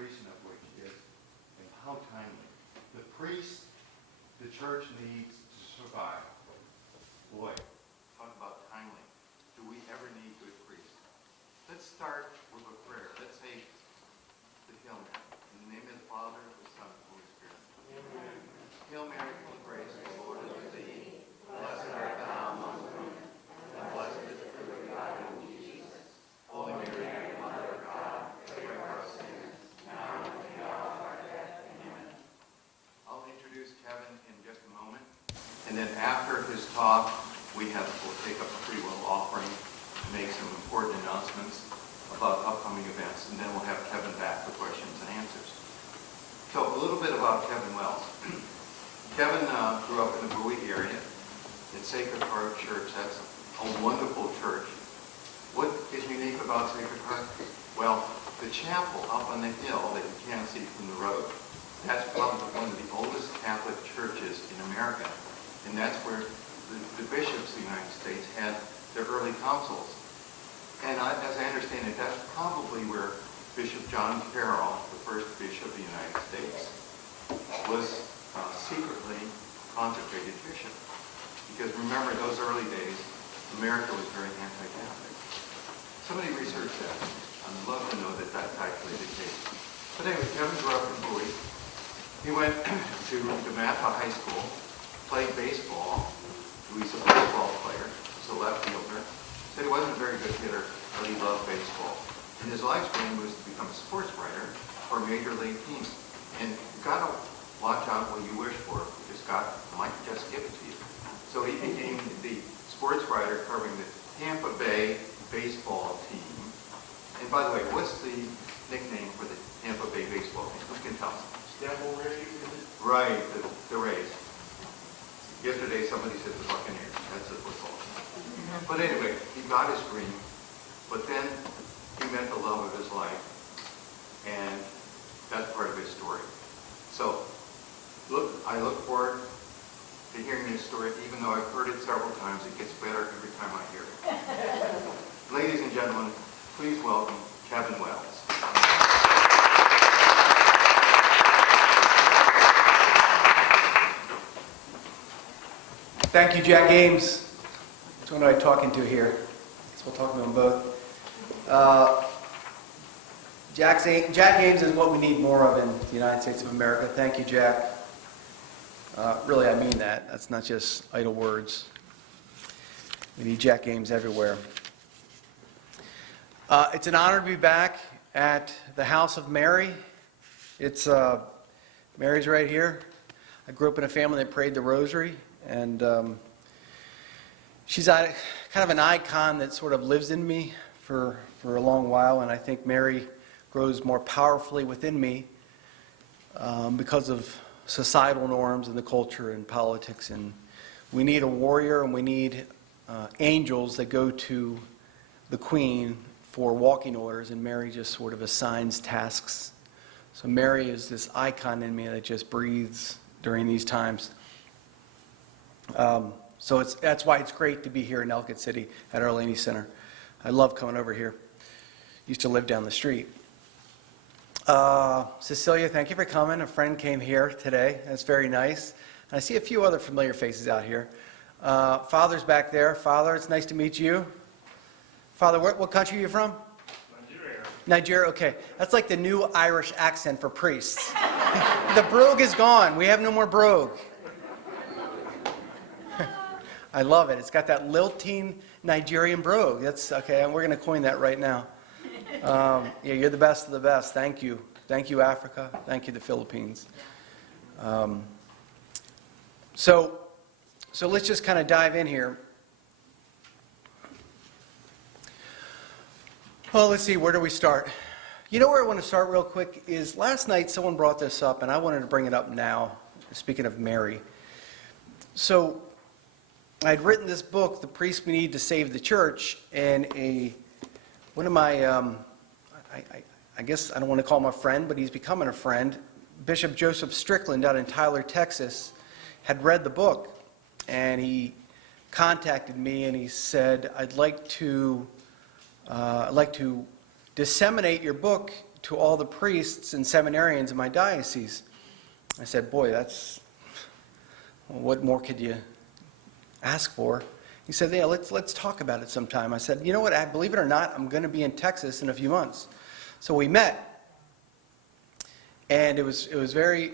illustration of which is, and how timely, the priest the church needs to survive. Boy, talk about timely. Do we ever need good priests? Let's start with a prayer. Let's say the Hail Mary. In the name of the Father, the Son, and the Holy Spirit. Amen. Hail Mary, full of grace, the Lord is with thee. Blessed art thou among women, and blessed is the fruit of thy womb, Jesus. Holy Mary, Mother of God, pray for us sinners, now and at the hour of our death. Amen. I'll introduce Kevin in just a moment. And then after his talk, we'll take up a free will offering to make some important announcements about upcoming events, and then we'll have Kevin back for questions and answers. So a little bit about Kevin Wells. Kevin grew up in the Bowie area at Sacred Heart Church. That's a wonderful church. What is unique about Sacred Heart? Well, the chapel up on the hill that you can't see from the road, that's probably one of the oldest Catholic churches in America. And that's where the bishops of the United States had their early councils. And as I understand it, that's probably where Bishop John Carroll, the first bishop of the United States, was secretly consecrated bishop. Because remember, those early days, America was very anti-Catholic. Somebody researched that. I'd love to know that that's actually the case. But anyway, Kevin grew up in Bowie. He went to DeMatha High School, played baseball. He's a baseball player. He's a left fielder. Said he wasn't a very good hitter, but he loved baseball. And his life's dream was to become a sports writer for a major league team. And you've got to watch out what you wish for, because God might just give it to you. So he became the sports writer covering the Tampa Bay baseball team. And by the way, what's the nickname for the Tampa Bay baseball team? Who can tell us? Devil Rays. Right, the Rays. Yesterday somebody said the Buccaneers. That's the football team. But anyway, he got his dream, but then he met the love of his life, and that's part of his story. So, I look forward to hearing his story, even though I've heard it several times. It gets better every time I hear it. Ladies and gentlemen, please welcome Kevin Wells. Thank you, Jack Ames. Which one am I talking to here? So we'll talk to them both. Jack Ames is what we need more of in the United States of America. Thank you, Jack. Really, I mean that. That's not just idle words. We need Jack Ames everywhere. It's an honor to be back at the House of Mary. It's Mary's right here. I grew up in a family that prayed the Rosary, and she's kind of an icon that sort of lives in me for a long while, and I think Mary grows more powerfully within me because of societal norms and the culture and politics. And we need a warrior, and we need angels that go to the Queen for walking orders, and Mary just sort of assigns tasks. So Mary is this icon in me that just breathes during these times. So that's why it's great to be here in Ellicott City at Our Lady Center. I love coming over here. Used to live down the street. Cecilia, thank you for coming. A friend came here today. That's very nice. And I see a few other familiar faces out here. Father's back there. Father, it's nice to meet you. Father, what country are you from? Nigeria, okay. That's like the new Irish accent for priests. The brogue is gone. We have no more brogue. I love it. It's got that lilting Nigerian brogue. That's okay. We're going to coin that right now. Yeah, you're the best of the best. Thank you. Thank you, Africa. Thank you, the Philippines. So let's just kind of dive in here. Well, let's see. Where do we start? You know where I want to start real quick is last night someone brought this up, and I wanted to bring it up now, speaking of Mary. So I'd written this book, The Priest We Need to Save the Church, and one of my, I guess I don't want to call him a friend, but he's becoming a friend, Bishop Joseph Strickland out in Tyler, Texas, had read the book, and he contacted me and he said, I'd like to disseminate your book to all the priests and seminarians in my diocese. I said, boy, what more could you ask for? He said, yeah, let's talk about it sometime. I said, you know what, believe it or not, I'm going to be in Texas in a few months. So we met, and it was very,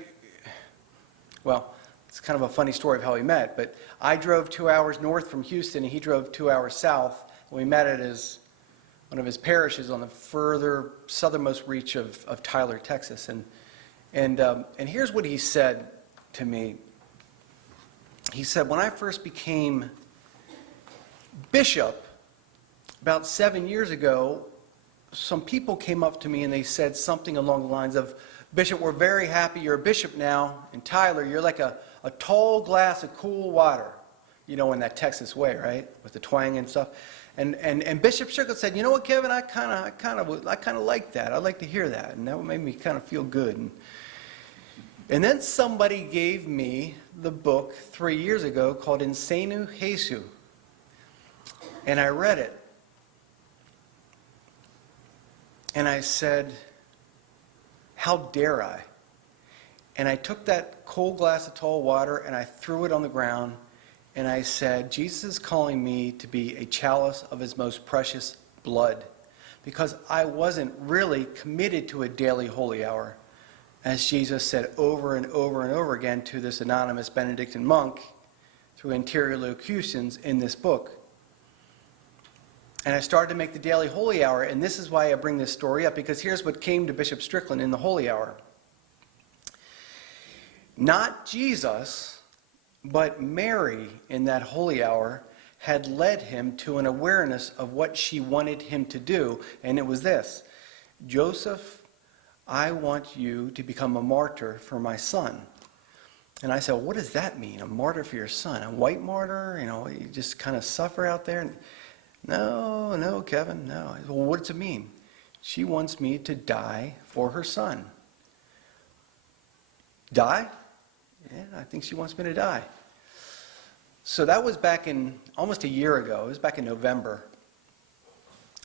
well, it's kind of a funny story of how we met, but I drove 2 hours north from Houston, and he drove 2 hours south. And we met at one of his parishes on the further southernmost reach of Tyler, Texas. And here's what he said to me. He said, when I first became bishop about 7 years ago, some people came up to me and they said something along the lines of, Bishop, we're very happy you're a bishop now. And Tyler, you're like a tall glass of cool water. You know, in that Texas way, right? With the twang and stuff. And Bishop Strickland said, you know what, Kevin, I kind of like that. I'd like to hear that. And that made me kind of feel good. And then somebody gave me the book 3 years ago called Insenu Jesu. And I read it. And I said, how dare I? And I took that cold glass of tall water and I threw it on the ground. And I said, Jesus is calling me to be a chalice of his most precious blood. Because I wasn't really committed to a daily holy hour. As Jesus said over and over and over again to this anonymous Benedictine monk through interior locutions in this book. And I started to make the daily holy hour, and this is why I bring this story up, because here's what came to Bishop Strickland in the holy hour. Not Jesus, but Mary in that holy hour had led him to an awareness of what she wanted him to do, and it was this: Joseph, I want you to become a martyr for my son. And I said, well, what does that mean, a martyr for your son? A white martyr? You know, you just kind of suffer out there? No, Kevin, no. I said, well, what does it mean? She wants me to die for her son. Die? Yeah, I think she wants me to die. So that was back in, almost a year ago. It was back in November.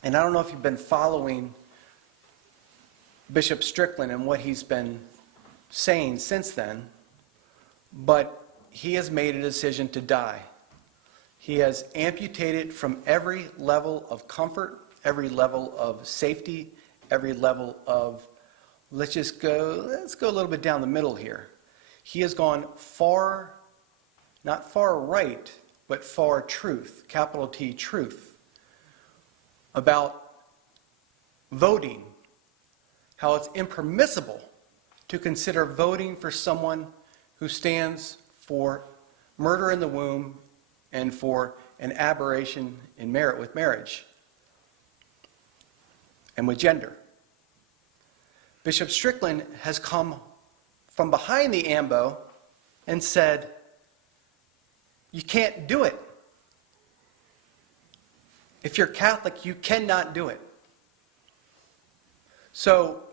And I don't know if you've been following Bishop Strickland and what he's been saying since then, but he has made a decision to die. He has amputated from every level of comfort, every level of safety, every level of, let's go a little bit down the middle here. He has gone far, not far right, but far truth, capital T truth, about voting, how it's impermissible to consider voting for someone who stands for murder in the womb and for an aberration in merit with marriage and with gender. Bishop Strickland has come from behind the ambo and said, you can't do it. If you're Catholic, you cannot do it. So,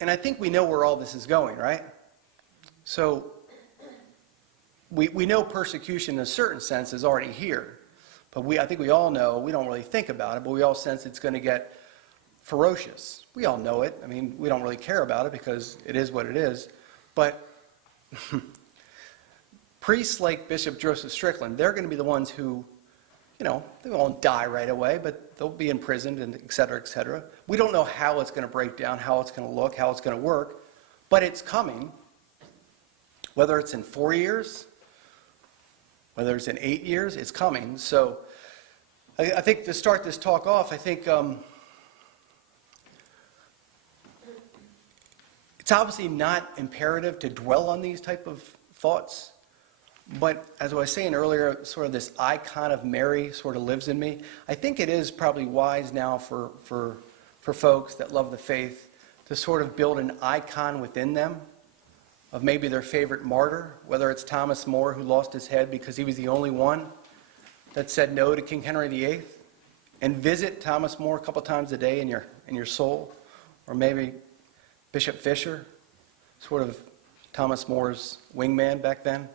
and I think we know where all this is going, right? So, we know persecution in a certain sense is already here. But I think we all know, we don't really think about it, but we all sense it's going to get ferocious. We all know it. I mean, we don't really care about it because it is what it is. But priests like Bishop Joseph Strickland, they're going to be the ones who, they won't die right away, but they'll be imprisoned and et cetera, et cetera. We don't know how it's going to break down, how it's going to look, how it's going to work, but it's coming. Whether it's in 4 years, whether it's in 8 years, it's coming. So I think to start this talk off, I think it's obviously not imperative to dwell on these type of thoughts. But as I was saying earlier, sort of this icon of Mary sort of lives in me. I think it is probably wise now for folks that love the faith to sort of build an icon within them of maybe their favorite martyr, whether it's Thomas More, who lost his head because he was the only one that said no to King Henry VIII, and visit Thomas More a couple times a day in your soul, or maybe Bishop Fisher, sort of Thomas More's wingman back then,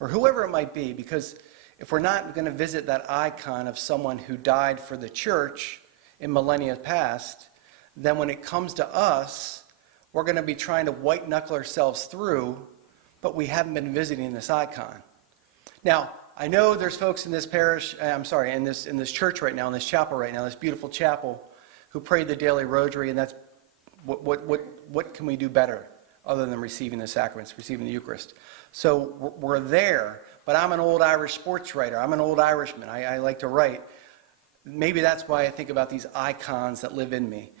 or whoever it might be, because if we're not going to visit that icon of someone who died for the church in millennia past, then when it comes to us, we're going to be trying to white knuckle ourselves through, but we haven't been visiting this icon. Now, I know there's folks in this parish, in this church right now, in this chapel right now, this beautiful chapel, who prayed the daily rosary, and that's what can we do better other than receiving the sacraments, receiving the Eucharist? So we're there, but I'm an old Irish sports writer. I'm an old Irishman. I like to write. Maybe that's why I think about these icons that live in me.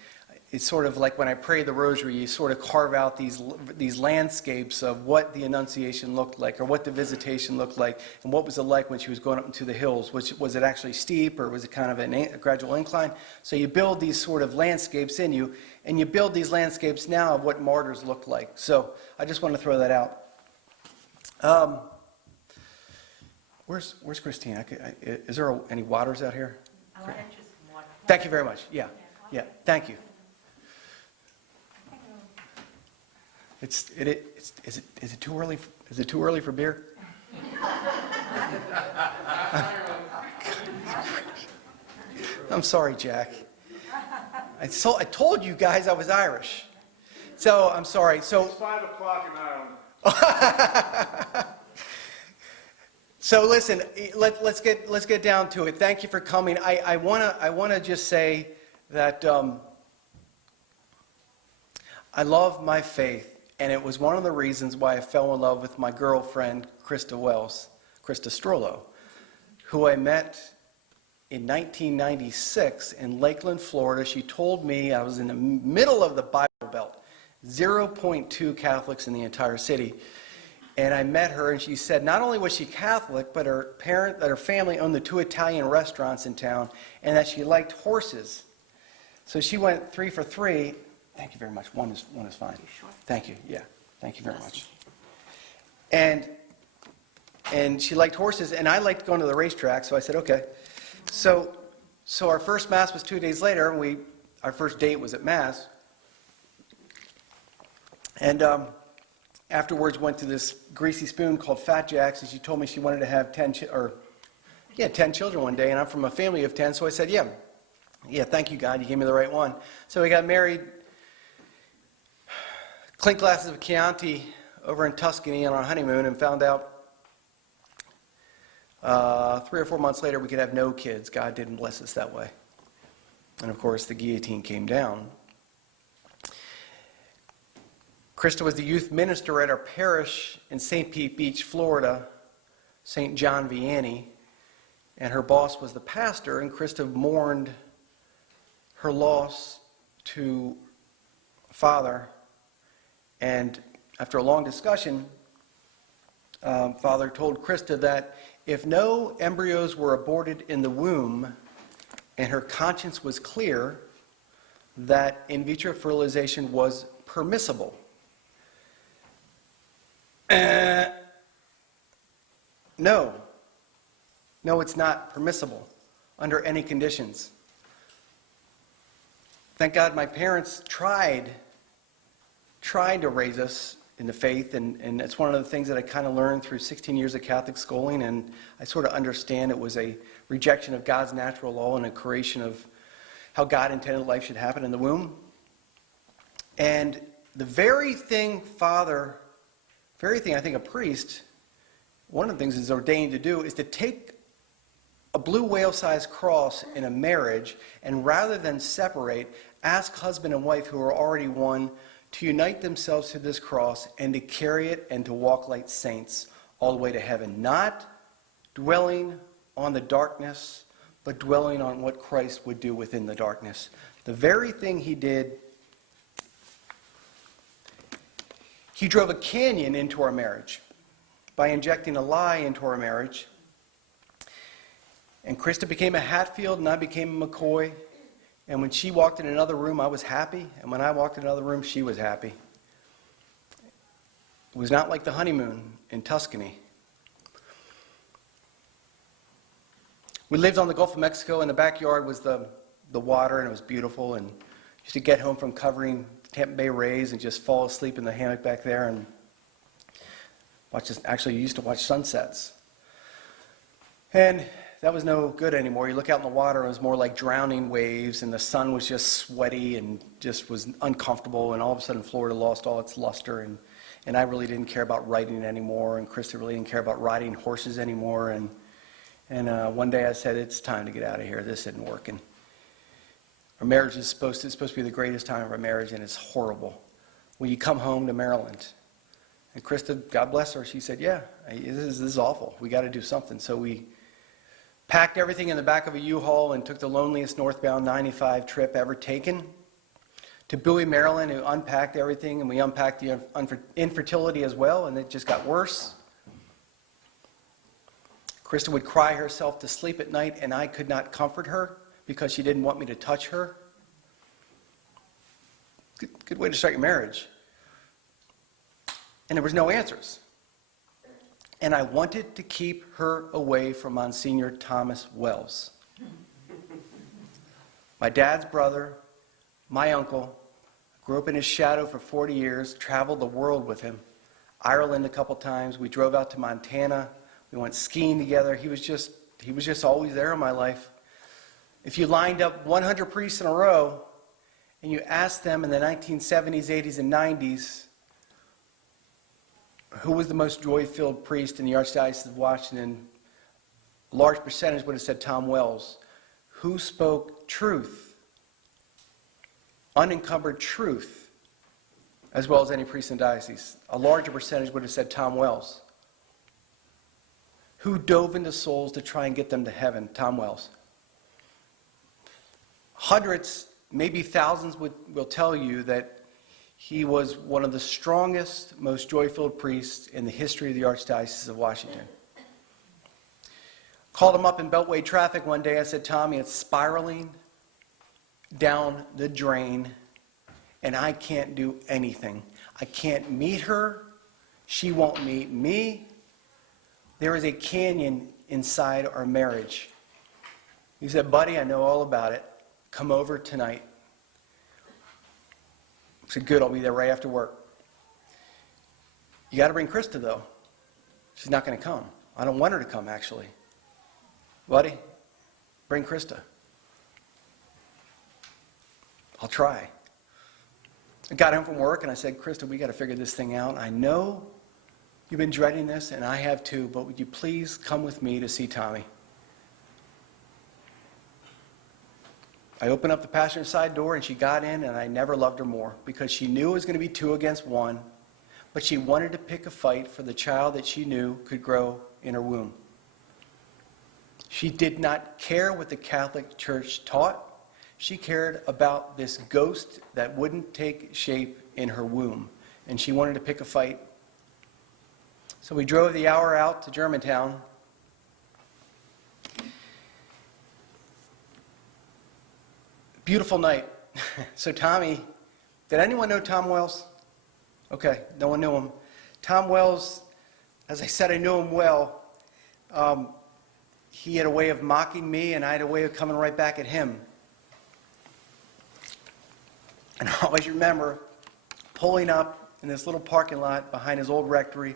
It's sort of like when I pray the rosary, you sort of carve out these landscapes of what the Annunciation looked like, or what the Visitation looked like, and what was it like when she was going up into the hills. Was it actually steep, or was it kind of a gradual incline? So you build these sort of landscapes in you, and you build these landscapes now of what martyrs looked like. So I just want to throw that out. Where's Christine? Is there any waters out here? I want to just water. Thank you very much. Yeah, thank you. Is it too early? Is it too early for beer? I'm sorry, Jack. I told you guys I was Irish. So I'm sorry. So It's 5 o'clock in Ireland. So listen, let's get down to it. Thank you for coming. I wanna just say that I love my faith, and it was one of the reasons why I fell in love with my girlfriend, Krista Strollo, who I met in 1996 in Lakeland, Florida. She told me, I was in the middle of the Bible Belt, 0.2 Catholics in the entire city. And I met her, and she said not only was she Catholic, but her family owned the 2 Italian restaurants in town, and that she liked horses. So she went 3 for 3. Thank you very much. One is fine. You sure? Thank you. Yeah. Thank you very much. And she liked horses, and I liked going to the racetrack, so I said, okay. So our first Mass was 2 days later, and our first date was at Mass. And afterwards went to this greasy spoon called Fat Jack's, and she told me she wanted to have 10 children one day, and I'm from a family of 10, so I said, yeah, thank you, God, you gave me the right one. So we got married, clink glasses of Chianti over in Tuscany on our honeymoon, and found out 3 or 4 months later we could have no kids. God didn't bless us that way. And of course the guillotine came down. Krista was the youth minister at our parish in St. Pete Beach, Florida, St. John Vianney, and her boss was the pastor, and Krista mourned her loss to Father. And after a long discussion, Father told Krista that if no embryos were aborted in the womb and her conscience was clear, that in vitro fertilization was permissible. No, it's not permissible under any conditions. Thank God my parents tried to raise us in the faith, and it's one of the things that I kind of learned through 16 years of Catholic schooling, and I sort of understand it was a rejection of God's natural law and a creation of how God intended life should happen in the womb. And the very thing I think a priest, one of the things is ordained to do is to take a blue whale-sized cross in a marriage, and rather than separate, ask husband and wife who are already one to unite themselves to this cross and to carry it and to walk like saints all the way to heaven. Not dwelling on the darkness, but dwelling on what Christ would do within the darkness. The very thing he did. He drove a canyon into our marriage by injecting a lie into our marriage. And Krista became a Hatfield and I became a McCoy. And when she walked in another room, I was happy. And when I walked in another room, she was happy. It was not like the honeymoon in Tuscany. We lived on the Gulf of Mexico. In the backyard was the water, and it was beautiful. And used to get home from covering Tampa Bay Rays and just fall asleep in the hammock back there and used to watch sunsets. And that was no good anymore. You look out in the water, it was more like drowning waves, and the sun was just sweaty and just was uncomfortable, and all of a sudden Florida lost all its luster, and I really didn't care about writing anymore, and Krista really didn't care about riding horses anymore, and one day I said, it's time to get out of here. This isn't working. Our marriage is supposed to be the greatest time of our marriage, and it's horrible. Will you come home to Maryland? And Krista, God bless her, she said, yeah, this is awful. We got to do something. So we packed everything in the back of a U-Haul and took the loneliest northbound 95 trip ever taken to Bowie, Maryland, and unpacked everything, and we unpacked the infertility as well, and it just got worse. Krista would cry herself to sleep at night, and I could not comfort her because she didn't want me to touch her. Good way to start your marriage. And there was no answers. And I wanted to keep her away from Monsignor Thomas Wells. My dad's brother, my uncle, grew up in his shadow for 40 years, traveled the world with him, Ireland a couple times. We drove out to Montana. We went skiing together. He was just always there in my life. If you lined up 100 priests in a row and you asked them in the 1970s, 80s, and 90s who was the most joy-filled priest in the Archdiocese of Washington, a large percentage would have said Tom Wells. Who spoke truth, unencumbered truth, as well as any priest in the diocese? A larger percentage would have said Tom Wells. Who dove into souls to try and get them to heaven? Tom Wells. Hundreds, maybe thousands will tell you that he was one of the strongest, most joy-filled priests in the history of the Archdiocese of Washington. Called him up in Beltway traffic one day. I said, Tommy, it's spiraling down the drain, and I can't do anything. I can't meet her. She won't meet me. There is a canyon inside our marriage. He said, buddy, I know all about it. Come over tonight. I said, good, I'll be there right after work. You got to bring Krista, though. She's not going to come. I don't want her to come, actually. Buddy, bring Krista. I'll try. I got home from work and I said, Krista, we got to figure this thing out. I know you've been dreading this, and I have too, but would you please come with me to see Tommy? I opened up the passenger side door, and she got in, and I never loved her more because she knew it was going to be 2 against 1, but she wanted to pick a fight for the child that she knew could grow in her womb. She did not care what the Catholic Church taught. She cared about this ghost that wouldn't take shape in her womb, and she wanted to pick a fight. So we drove the hour out to Germantown. Beautiful night. So Tommy, did anyone know Tom Wells? Okay, no one knew him. Tom Wells, as I said, I knew him well. He had a way of mocking me, and I had a way of coming right back at him. And I always remember pulling up in this little parking lot behind his old rectory.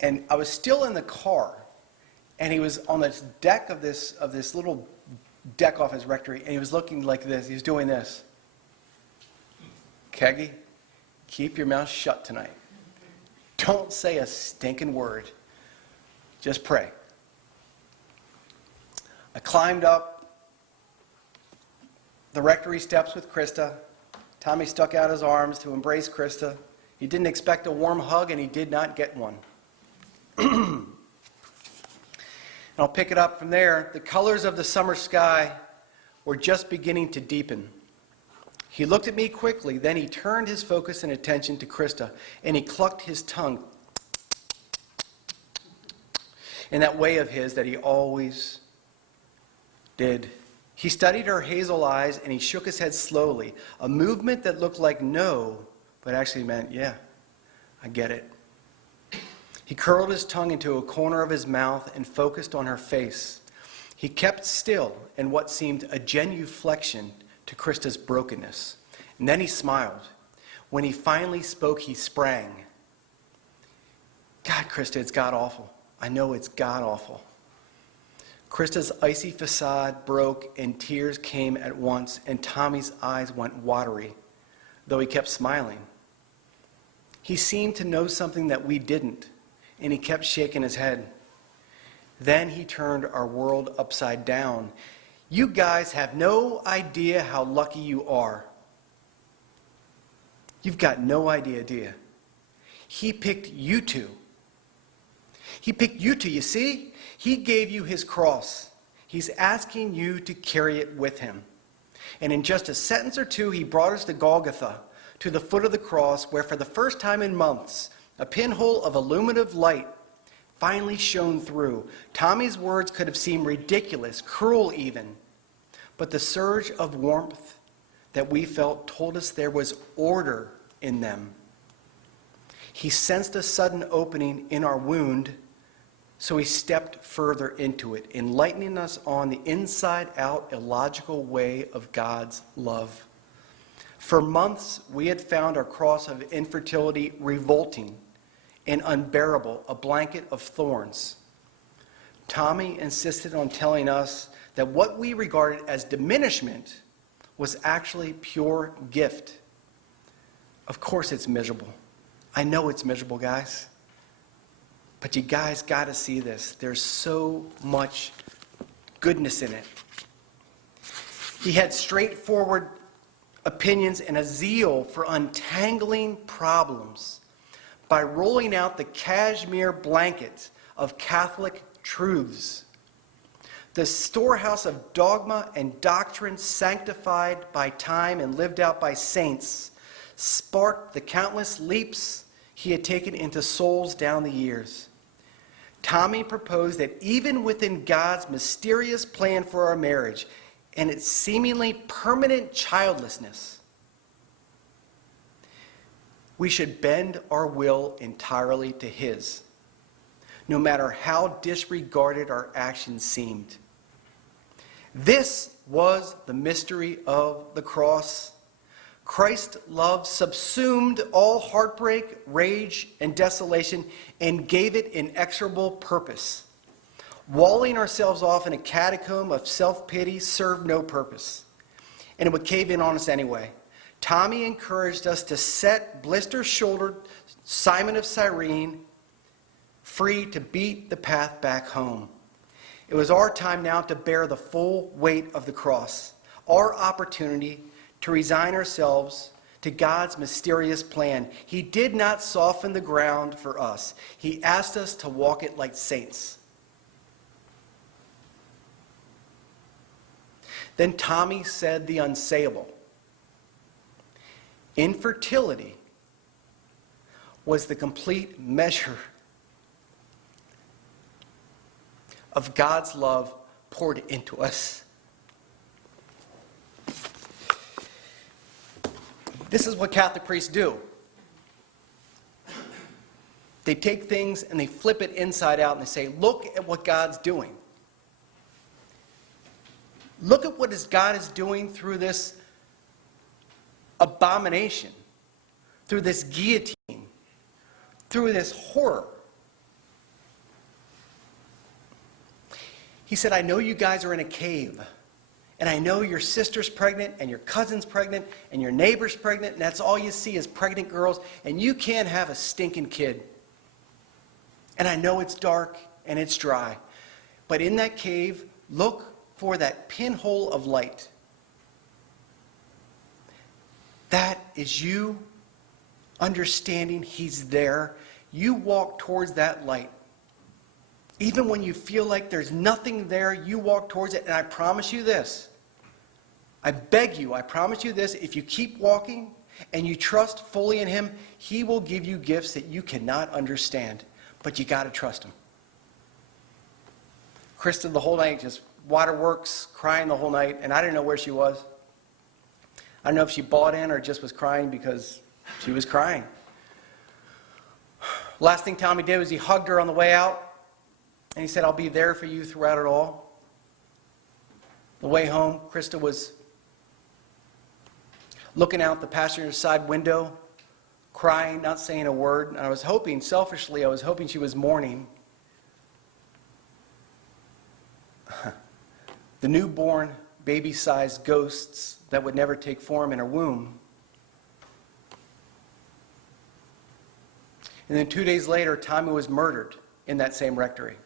And I was still in the car, and he was on this deck of this little deck off his rectory, and he was looking like this. He was doing this. Keggy, keep your mouth shut tonight. Don't say a stinking word. Just pray. I climbed up the rectory steps with Krista. Tommy stuck out his arms to embrace Krista. He didn't expect a warm hug, and he did not get one. And I'll pick it up from there. The colors of the summer sky were just beginning to deepen. He looked at me quickly, then he turned his focus and attention to Krista, and he clucked his tongue in that way of his that he always did. He studied her hazel eyes, and he shook his head slowly, a movement that looked like no, but actually meant, yeah, I get it. He curled his tongue into a corner of his mouth and focused on her face. He kept still in what seemed a genuflection to Krista's brokenness. And then he smiled. When he finally spoke, he sprang. God, Krista, it's god-awful. I know it's god-awful. Krista's icy facade broke and tears came at once, and Tommy's eyes went watery, though he kept smiling. He seemed to know something that we didn't, and he kept shaking his head. Then he turned our world upside down. You guys have no idea how lucky you are. You've got no idea, do you? He picked you two. He picked you two, you see? He gave you his cross. He's asking you to carry it with him. And in just a sentence or two, he brought us to Golgotha, to the foot of the cross, where for the first time in months, a pinhole of illuminative light finally shone through. Tommy's words could have seemed ridiculous, cruel even, but the surge of warmth that we felt told us there was order in them. He sensed a sudden opening in our wound, so he stepped further into it, enlightening us on the inside-out, illogical way of God's love. For months, we had found our cross of infertility revolting and unbearable, a blanket of thorns. Tommy insisted on telling us that what we regarded as diminishment was actually pure gift. Of course it's miserable. I know it's miserable, guys. But you guys got to see this. There's so much goodness in it. He had straightforward opinions and a zeal for untangling problems by rolling out the cashmere blanket of Catholic truths. The storehouse of dogma and doctrine sanctified by time and lived out by saints sparked the countless leaps he had taken into souls down the years. Tommy proposed that even within God's mysterious plan for our marriage and its seemingly permanent childlessness, we should bend our will entirely to his, no matter how disregarded our actions seemed. This was the mystery of the cross. Christ's love subsumed all heartbreak, rage, and desolation and gave it inexorable purpose. Walling ourselves off in a catacomb of self-pity served no purpose, and it would cave in on us anyway. Tommy encouraged us to set blister-shouldered Simon of Cyrene free to beat the path back home. It was our time now to bear the full weight of the cross, our opportunity to resign ourselves to God's mysterious plan. He did not soften the ground for us. He asked us to walk it like saints. Then Tommy said the unsayable. Infertility was the complete measure of God's love poured into us. This is what Catholic priests do. They take things and they flip it inside out and they say, look at what God's doing. Look at what God is doing through this abomination, through this guillotine, through this horror. He said, I know you guys are in a cave. And I know your sister's pregnant, and your cousin's pregnant, and your neighbor's pregnant, and that's all you see is pregnant girls, and you can't have a stinking kid. And I know it's dark and it's dry. But in that cave, look for that pinhole of light. That is you understanding he's there. You walk towards that light. Even when you feel like there's nothing there, you walk towards it. And I promise you this. I beg you, I promise you this. If you keep walking and you trust fully in him, he will give you gifts that you cannot understand. But you got to trust him. Krista, the whole night, just waterworks, crying the whole night. And I didn't know where she was. I don't know if she bought in or just was crying because she was crying. Last thing Tommy did was he hugged her on the way out. And he said, I'll be there for you throughout it all. The way home, Krista was looking out the passenger side window, crying, not saying a word. And I was hoping, selfishly, she was mourning. the newborn, baby-sized ghosts that would never take form in her womb. And then 2 days later, Tommy was murdered in that same rectory.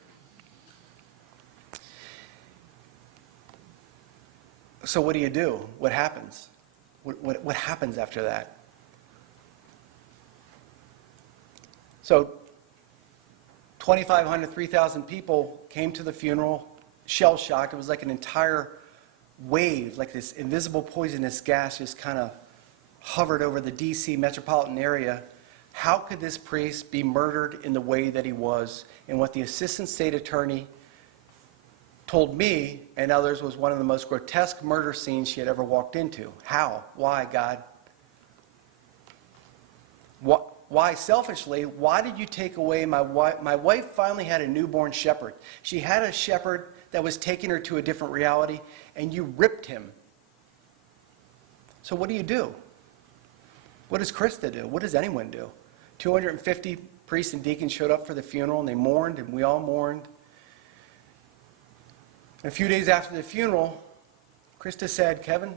So what do? What happens? What happens after that? So 2,500, 3,000 people came to the funeral, shell-shocked. It was like an entire wave, like this invisible poisonous gas just kind of hovered over the D.C. metropolitan area. How could this priest be murdered in the way that he was? And what the assistant state attorney told me and others was one of the most grotesque murder scenes she had ever walked into. How? Why, God? Why, selfishly, why did you take away my wife? My wife finally had a newborn shepherd. She had a shepherd that was taking her to a different reality, and you ripped him. So what do? What does Krista do? What does anyone do? 250 priests and deacons showed up for the funeral, and they mourned, and we all mourned. A few days after the funeral, Krista said, Kevin,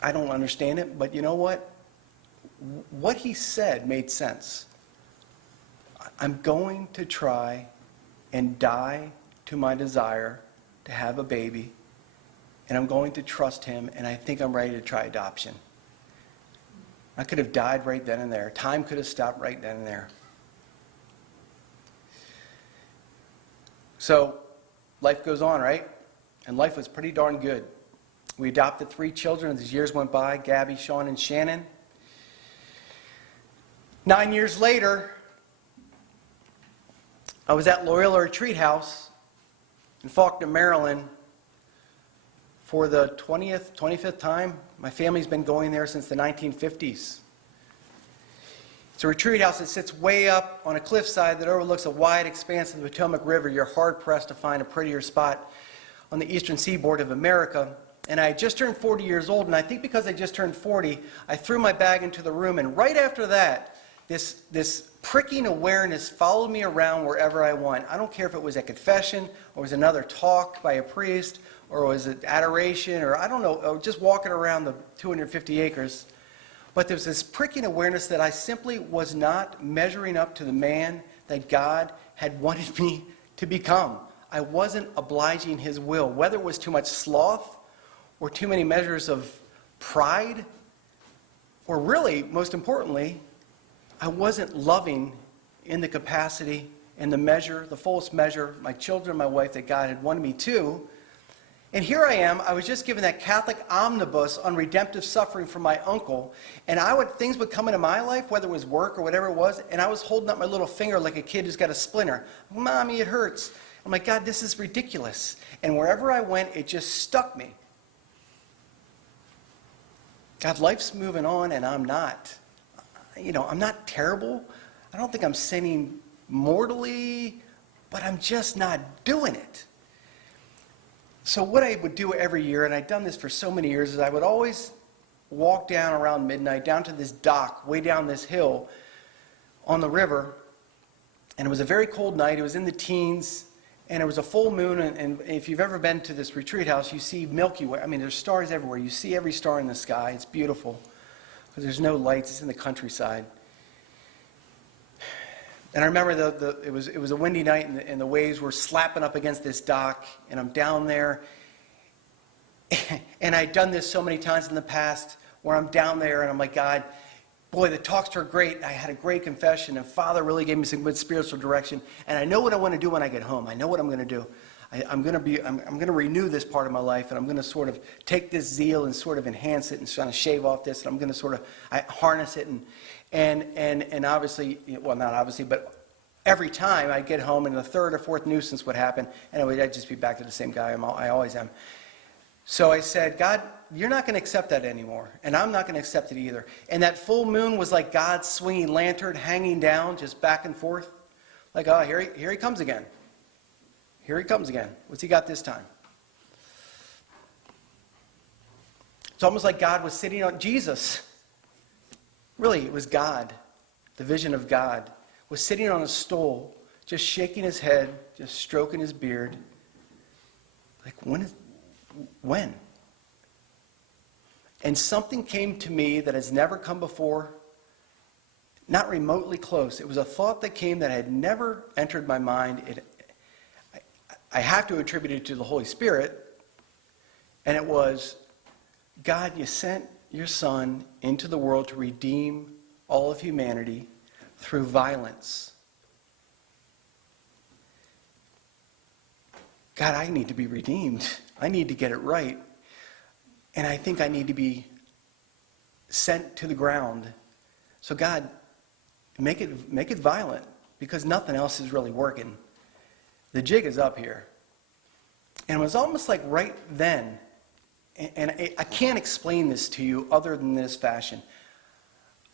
I don't understand it, but you know what? What he said made sense. I'm going to try and die to my desire to have a baby, and I'm going to trust him, and I think I'm ready to try adoption. I could have died right then and there. Time could have stopped right then and there. So, life goes on, right? And life was pretty darn good. We adopted 3 children as years went by, Gabby, Sean, and Shannon. 9 years later, I was at Loyola Retreat House in Faulkner, Maryland for the 25th time. My family's been going there since the 1950s. It's a retreat house that sits way up on a cliffside that overlooks a wide expanse of the Potomac River. You're hard-pressed to find a prettier spot on the eastern seaboard of America. And I had just turned 40 years old, and I think because I just turned 40, I threw my bag into the room, and right after that, this pricking awareness followed me around wherever I went. I don't care if it was a confession, or was another talk by a priest, or was it adoration, or I don't know, or just walking around the 250 acres. But there was this pricking awareness that I simply was not measuring up to the man that God had wanted me to become. I wasn't obliging his will, whether it was too much sloth or too many measures of pride, or really, most importantly, I wasn't loving in the capacity and the measure, the fullest measure, my children, my wife that God had wanted me to. And here I am, I was just given that Catholic omnibus on redemptive suffering from my uncle, and things would come into my life, whether it was work or whatever it was, and I was holding up my little finger like a kid who's got a splinter. Mommy, it hurts. I'm like, God, this is ridiculous. And wherever I went, it just stuck me. God, life's moving on, and I'm not. I'm not terrible. I don't think I'm sinning mortally, but I'm just not doing it. So what I would do every year, and I'd done this for so many years, is I would always walk down around midnight, down to this dock, way down this hill on the river, and it was a very cold night. It was in the teens, and it was a full moon, and if you've ever been to this retreat house, you see Milky Way. I mean, there's stars everywhere. You see every star in the sky. It's beautiful, because there's no lights. It's in the countryside. And I remember it was a windy night, and the waves were slapping up against this dock, and I'm down there. And I'd done this so many times in the past, where I'm down there, and I'm like, God, boy, the talks were great. I had a great confession, and Father really gave me some good spiritual direction. And I know what I want to do when I get home. I know what I'm going to do. I'm going to renew this part of my life, and I'm going to sort of take this zeal and sort of enhance it and kind of shave off this, and I'm going to sort of harness it and obviously, well, not obviously, but every time I get home and the third or fourth nuisance would happen, and I'd just be back to the same guy I always am. So I said, God, you're not going to accept that anymore, and I'm not going to accept it either. And that full moon was like God's swinging lantern hanging down, just back and forth. Like, oh, here he comes again. Here he comes again. What's he got this time? It's almost like God was sitting on Jesus. Really, it was God. The vision of God was sitting on a stool, just shaking his head, just stroking his beard. Like, when? And something came to me that has never come before, not remotely close. It was a thought that came that had never entered my mind. I have to attribute it to the Holy Spirit. And it was, God, you sent your Son into the world to redeem all of humanity through violence. God, I need to be redeemed. I need to get it right. And I think I need to be sent to the ground. So God, make it violent, because nothing else is really working. The jig is up here. And it was almost like right then, and I can't explain this to you other than this fashion.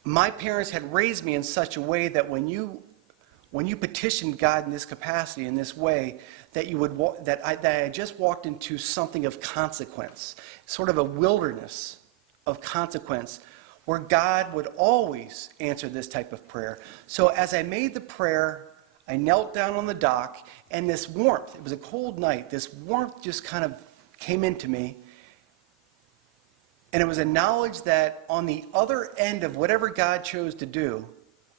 My parents had raised me in such a way that when you petitioned God in this capacity, in this way, that I had just walked into something of consequence, sort of a wilderness of consequence, where God would always answer this type of prayer. So as I made the prayer, I knelt down on the dock, and this warmth, it was a cold night, this warmth just kind of came into me. And it was a knowledge that on the other end of whatever God chose to do,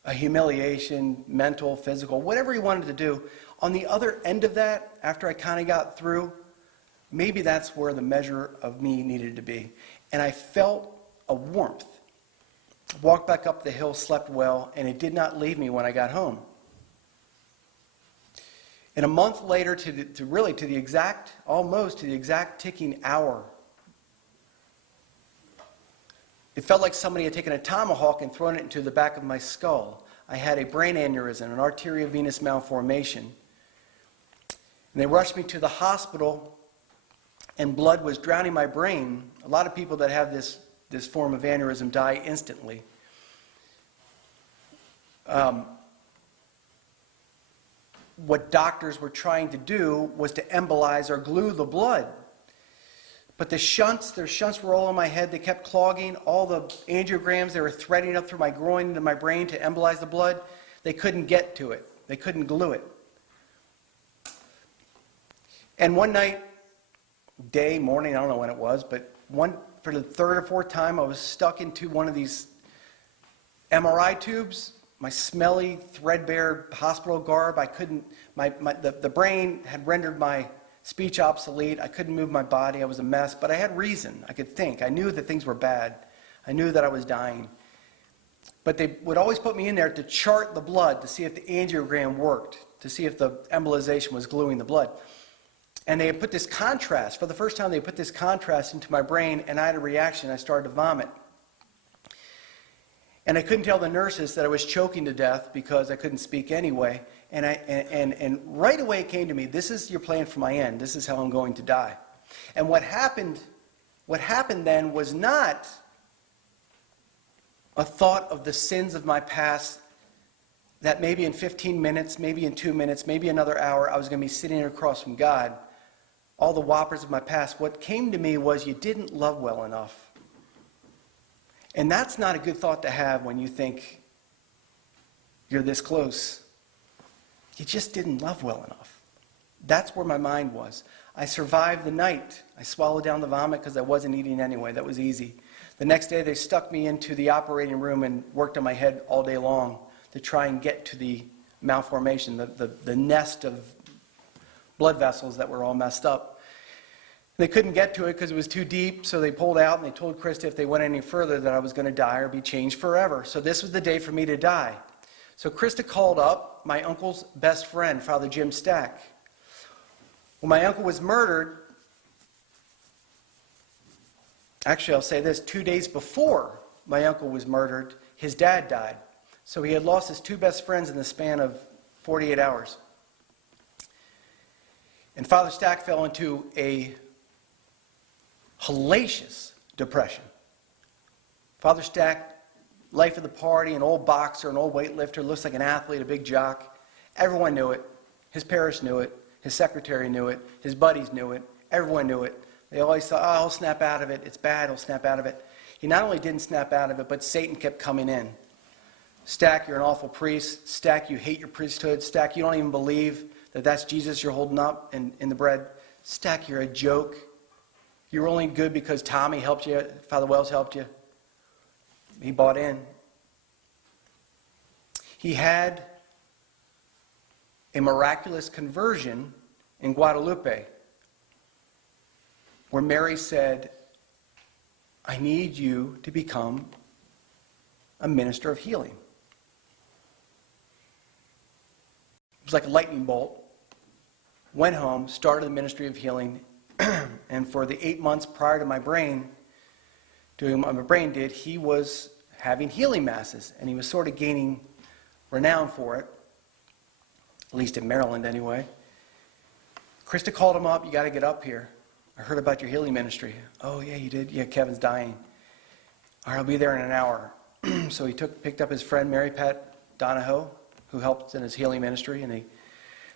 a humiliation, mental, physical, whatever he wanted to do, on the other end of that, after I kind of got through, maybe that's where the measure of me needed to be. And I felt a warmth. Walked back up the hill, slept well, and it did not leave me when I got home. And a month later, almost to the exact ticking hour, it felt like somebody had taken a tomahawk and thrown it into the back of my skull. I had a brain aneurysm, an arteriovenous malformation. And they rushed me to the hospital, and blood was drowning my brain. A lot of people that have this form of aneurysm die instantly. What doctors were trying to do was to embolize or glue the blood. But their shunts were all in my head. They kept clogging. All the angiograms, they were threading up through my groin into my brain to embolize the blood. They couldn't get to it. They couldn't glue it. And one night, morning, I don't know when it was, but for the third or fourth time, I was stuck into one of these MRI tubes. My smelly, threadbare hospital garb. The brain had rendered my speech obsolete. I couldn't move my body. I was a mess, but I had reason. I could think. I knew that things were bad. I knew that I was dying. But they would always put me in there to chart the blood, to see if the angiogram worked, to see if the embolization was gluing the blood. And they had put this contrast. For the first time, they put this contrast into my brain, and I had a reaction. I started to vomit. And I couldn't tell the nurses that I was choking to death because I couldn't speak anyway. And right away it came to me, this is your plan for my end. This is how I'm going to die. And what happened then was not a thought of the sins of my past, that maybe in 15 minutes, maybe in 2 minutes, maybe another hour, I was going to be sitting across from God. All the whoppers of my past. What came to me was, you didn't love well enough. And that's not a good thought to have when you think you're this close. You just didn't love well enough. That's where my mind was. I survived the night. I swallowed down the vomit because I wasn't eating anyway. That was easy. The next day they stuck me into the operating room and worked on my head all day long to try and get to the malformation, the nest of blood vessels that were all messed up. They couldn't get to it because it was too deep, so they pulled out and they told Krista if they went any further that I was going to die or be changed forever. So this was the day for me to die. So Krista called up my uncle's best friend, Father Jim Stack. When my uncle was murdered, actually I'll say this, 2 days before my uncle was murdered, his dad died. So he had lost his two best friends in the span of 48 hours. And Father Stack fell into a hellacious depression. Father Stack, life of the party, an old boxer, an old weightlifter, looks like an athlete, a big jock. Everyone knew it. His parish knew it. His secretary knew it. His buddies knew it. Everyone knew it. They always thought, oh, he'll snap out of it. It's bad, he'll snap out of it. He not only didn't snap out of it, but Satan kept coming in. Stack, you're an awful priest. Stack, you hate your priesthood. Stack, you don't even believe that that's Jesus you're holding up in the bread. Stack, you're a joke. You're only good because Tommy helped you, Father Wells helped you. He bought in. He had a miraculous conversion in Guadalupe where Mary said, I need you to become a minister of healing. It was like a lightning bolt. Went home, started the ministry of healing, and for the 8 months prior to my brain doing what my brain did, he was having healing masses, and he was sort of gaining renown for it, at least in Maryland anyway. Krista called him up, you got to get up here. I heard about your healing ministry. Oh, yeah, you did? Yeah, Kevin's dying. All right, I'll be there in an hour. So he picked up his friend Mary Pat Donahoe, who helped in his healing ministry, and he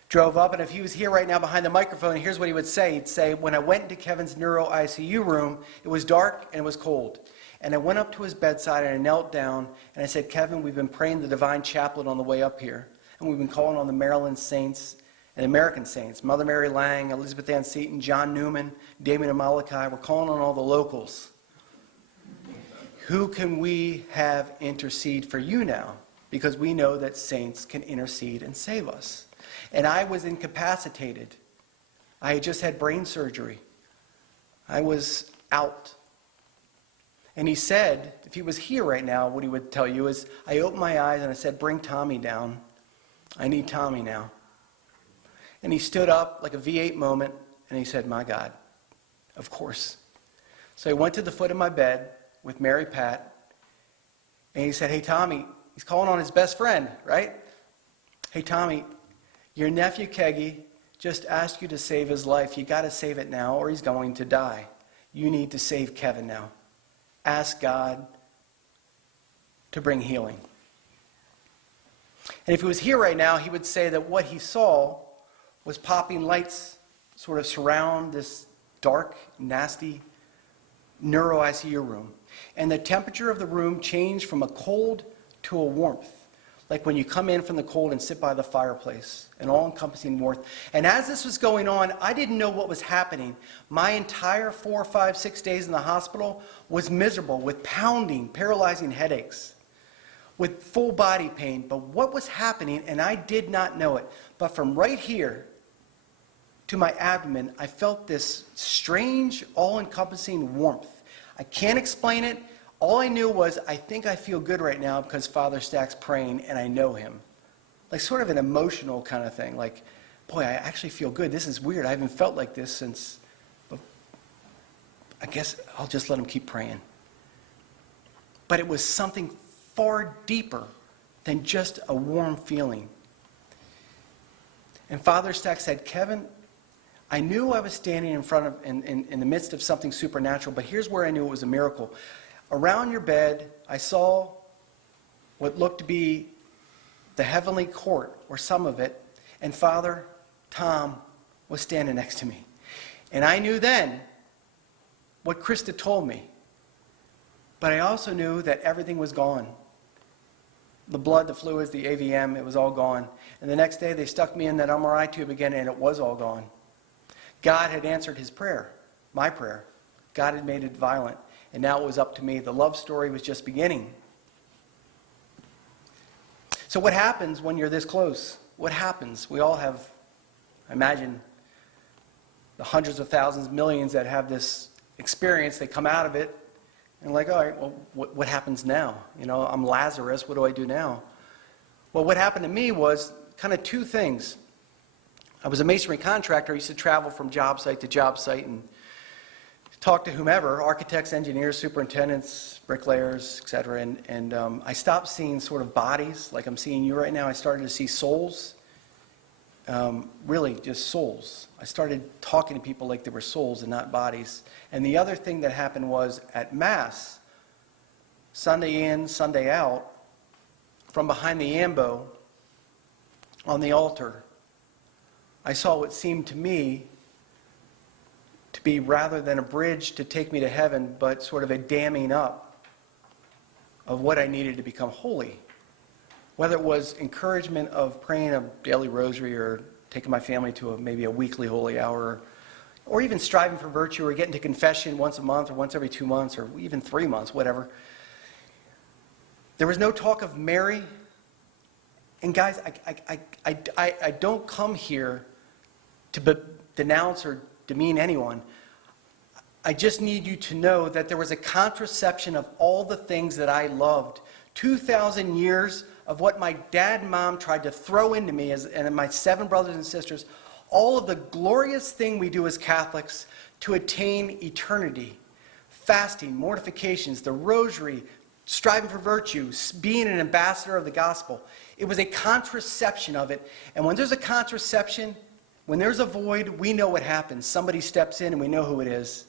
drove up. And if he was here right now behind the microphone, here's what he would say. He'd say, when I went into Kevin's neuro ICU room, it was dark and it was cold. And I went up to his bedside and I knelt down and I said, Kevin, we've been praying the Divine Chaplet on the way up here. And we've been calling on the Maryland saints and American saints, Mother Mary Lang, Elizabeth Ann Seton, John Newman, Damien Amalekai. We're calling on all the locals. Who can we have intercede for you now? Because we know that saints can intercede and save us. And I was incapacitated. I had just had brain surgery. I was out. And he said, if he was here right now, what he would tell you is, I opened my eyes and I said, bring Tommy down. I need Tommy now. And he stood up like a V8 moment and he said, my God, of course. So he went to the foot of my bed with Mary Pat and he said, hey Tommy, he's calling on his best friend, right? Hey Tommy, your nephew Keggy just asked you to save his life. You got to save it now or he's going to die. You need to save Kevin now. Ask God to bring healing. And if he was here right now, he would say that what he saw was popping lights sort of surround this dark, nasty neuro ICU room. And the temperature of the room changed from a cold to a warmth, like when you come in from the cold and sit by the fireplace, an all-encompassing warmth. And as this was going on, I didn't know what was happening. My entire 4, 5, 6 days in the hospital was miserable with pounding, paralyzing headaches, with full body pain. But what was happening, and I did not know it, but from right here to my abdomen, I felt this strange, all-encompassing warmth. I can't explain it. All I knew was, I think I feel good right now because Father Stack's praying and I know him. Like sort of an emotional kind of thing. Like, boy, I actually feel good. This is weird. I haven't felt like this since, but I guess I'll just let him keep praying. But it was something far deeper than just a warm feeling. And Father Stack said, Kevin, I knew I was standing in front of, in the midst of something supernatural, but here's where I knew it was a miracle. Around your bed, I saw what looked to be the heavenly court, or some of it, and Father Tom was standing next to me. And I knew then what Krista told me, but I also knew that everything was gone. The blood, the fluids, the AVM, it was all gone. And the next day, they stuck me in that MRI tube again, and it was all gone. God had answered his prayer, my prayer. God had made it violent. And now it was up to me. The love story was just beginning. So what happens when you're this close? What happens? We all have, I imagine, the hundreds of thousands, millions that have this experience. They come out of it and like, all right, well, what happens now? You know, I'm Lazarus. What do I do now? Well, what happened to me was kind of two things. I was a masonry contractor. I used to travel from job site to job site and talk to whomever, architects, engineers, superintendents, bricklayers, etc. And I stopped seeing sort of bodies like I'm seeing you right now. I started to see souls, really just souls. I started talking to people like they were souls and not bodies. And the other thing that happened was at Mass, Sunday in, Sunday out, from behind the ambo on the altar, I saw what seemed to me to be rather than a bridge to take me to heaven, but sort of a damming up of what I needed to become holy. Whether it was encouragement of praying a daily rosary or taking my family to maybe a weekly holy hour, or even striving for virtue, or getting to confession once a month, or once every 2 months, or even 3 months, whatever. There was no talk of Mary. And guys, I don't come here to denounce or demean anyone. I just need you to know that there was a contraception of all the things that I loved. 2,000 years of what my dad and mom tried to throw into me, and my 7 brothers and sisters, all of the glorious thing we do as Catholics to attain eternity. Fasting, mortifications, the rosary, striving for virtue, being an ambassador of the gospel. It was a contraception of it. And when there's a contraception, when there's a void, we know what happens. Somebody steps in and we know who it is.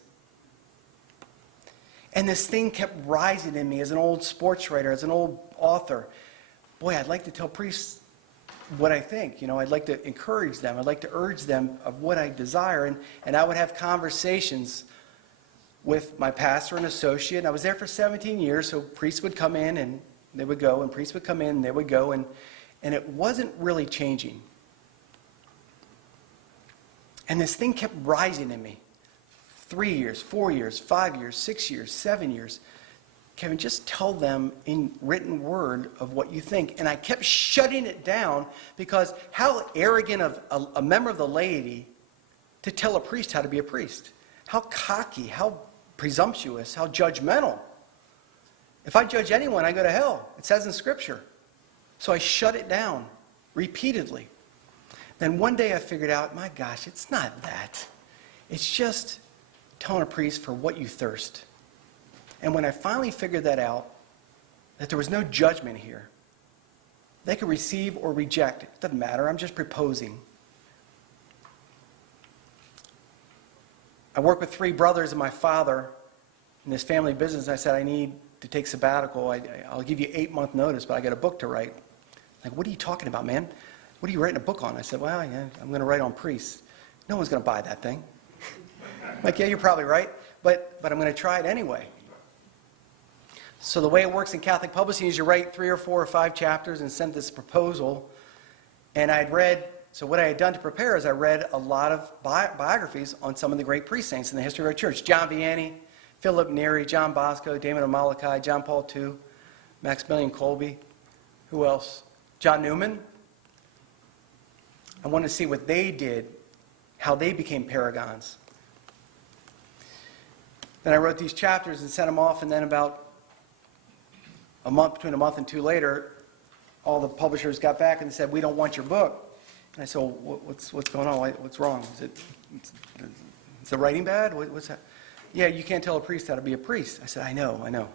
And this thing kept rising in me as an old sports writer, as an old author. Boy, I'd like to tell priests what I think. I'd like to encourage them. I'd like to urge them of what I desire. And I would have conversations with my pastor and associate. I was there for 17 years, so priests would come in and they would go, and priests would come in and they would go, and it wasn't really changing. And this thing kept rising in me. 3 years, 4 years, 5 years, 6 years, 7 years. Kevin, just tell them in written word of what you think. And I kept shutting it down, because how arrogant of a member of the laity to tell a priest how to be a priest. How cocky, how presumptuous, how judgmental. If I judge anyone, I go to hell. It says in Scripture. So I shut it down repeatedly. Then one day I figured out, my gosh, it's not that. It's just telling a priest for what you thirst. And when I finally figured that out, that there was no judgment here. They could receive or reject. It doesn't matter. I'm just proposing. I worked with 3 brothers and my father in this family business. I said, I need to take sabbatical. I'll give you 8-month notice, but I got a book to write. Like, what are you talking about, man? What are you writing a book on? I said, well, yeah, I'm going to write on priests. No one's going to buy that thing. I'm like, yeah, you're probably right, but I'm going to try it anyway. So the way it works in Catholic publishing is you write 3 or 4 or 5 chapters and send this proposal. And so what I had done to prepare is I read a lot of biographies on some of the great priest saints in the history of our church. John Vianney, Philip Neri, John Bosco, Damon of Malachi, John Paul II, Maximilian Kolbe. Who else? John Newman. I wanted to see what they did, how they became paragons. Then I wrote these chapters and sent them off, and then about between a month and 2 later, all the publishers got back and said, we don't want your book. And I said, well, what's going on? What's wrong? Is the writing bad? What's that? Yeah, you can't tell a priest how to be a priest. I said, I know.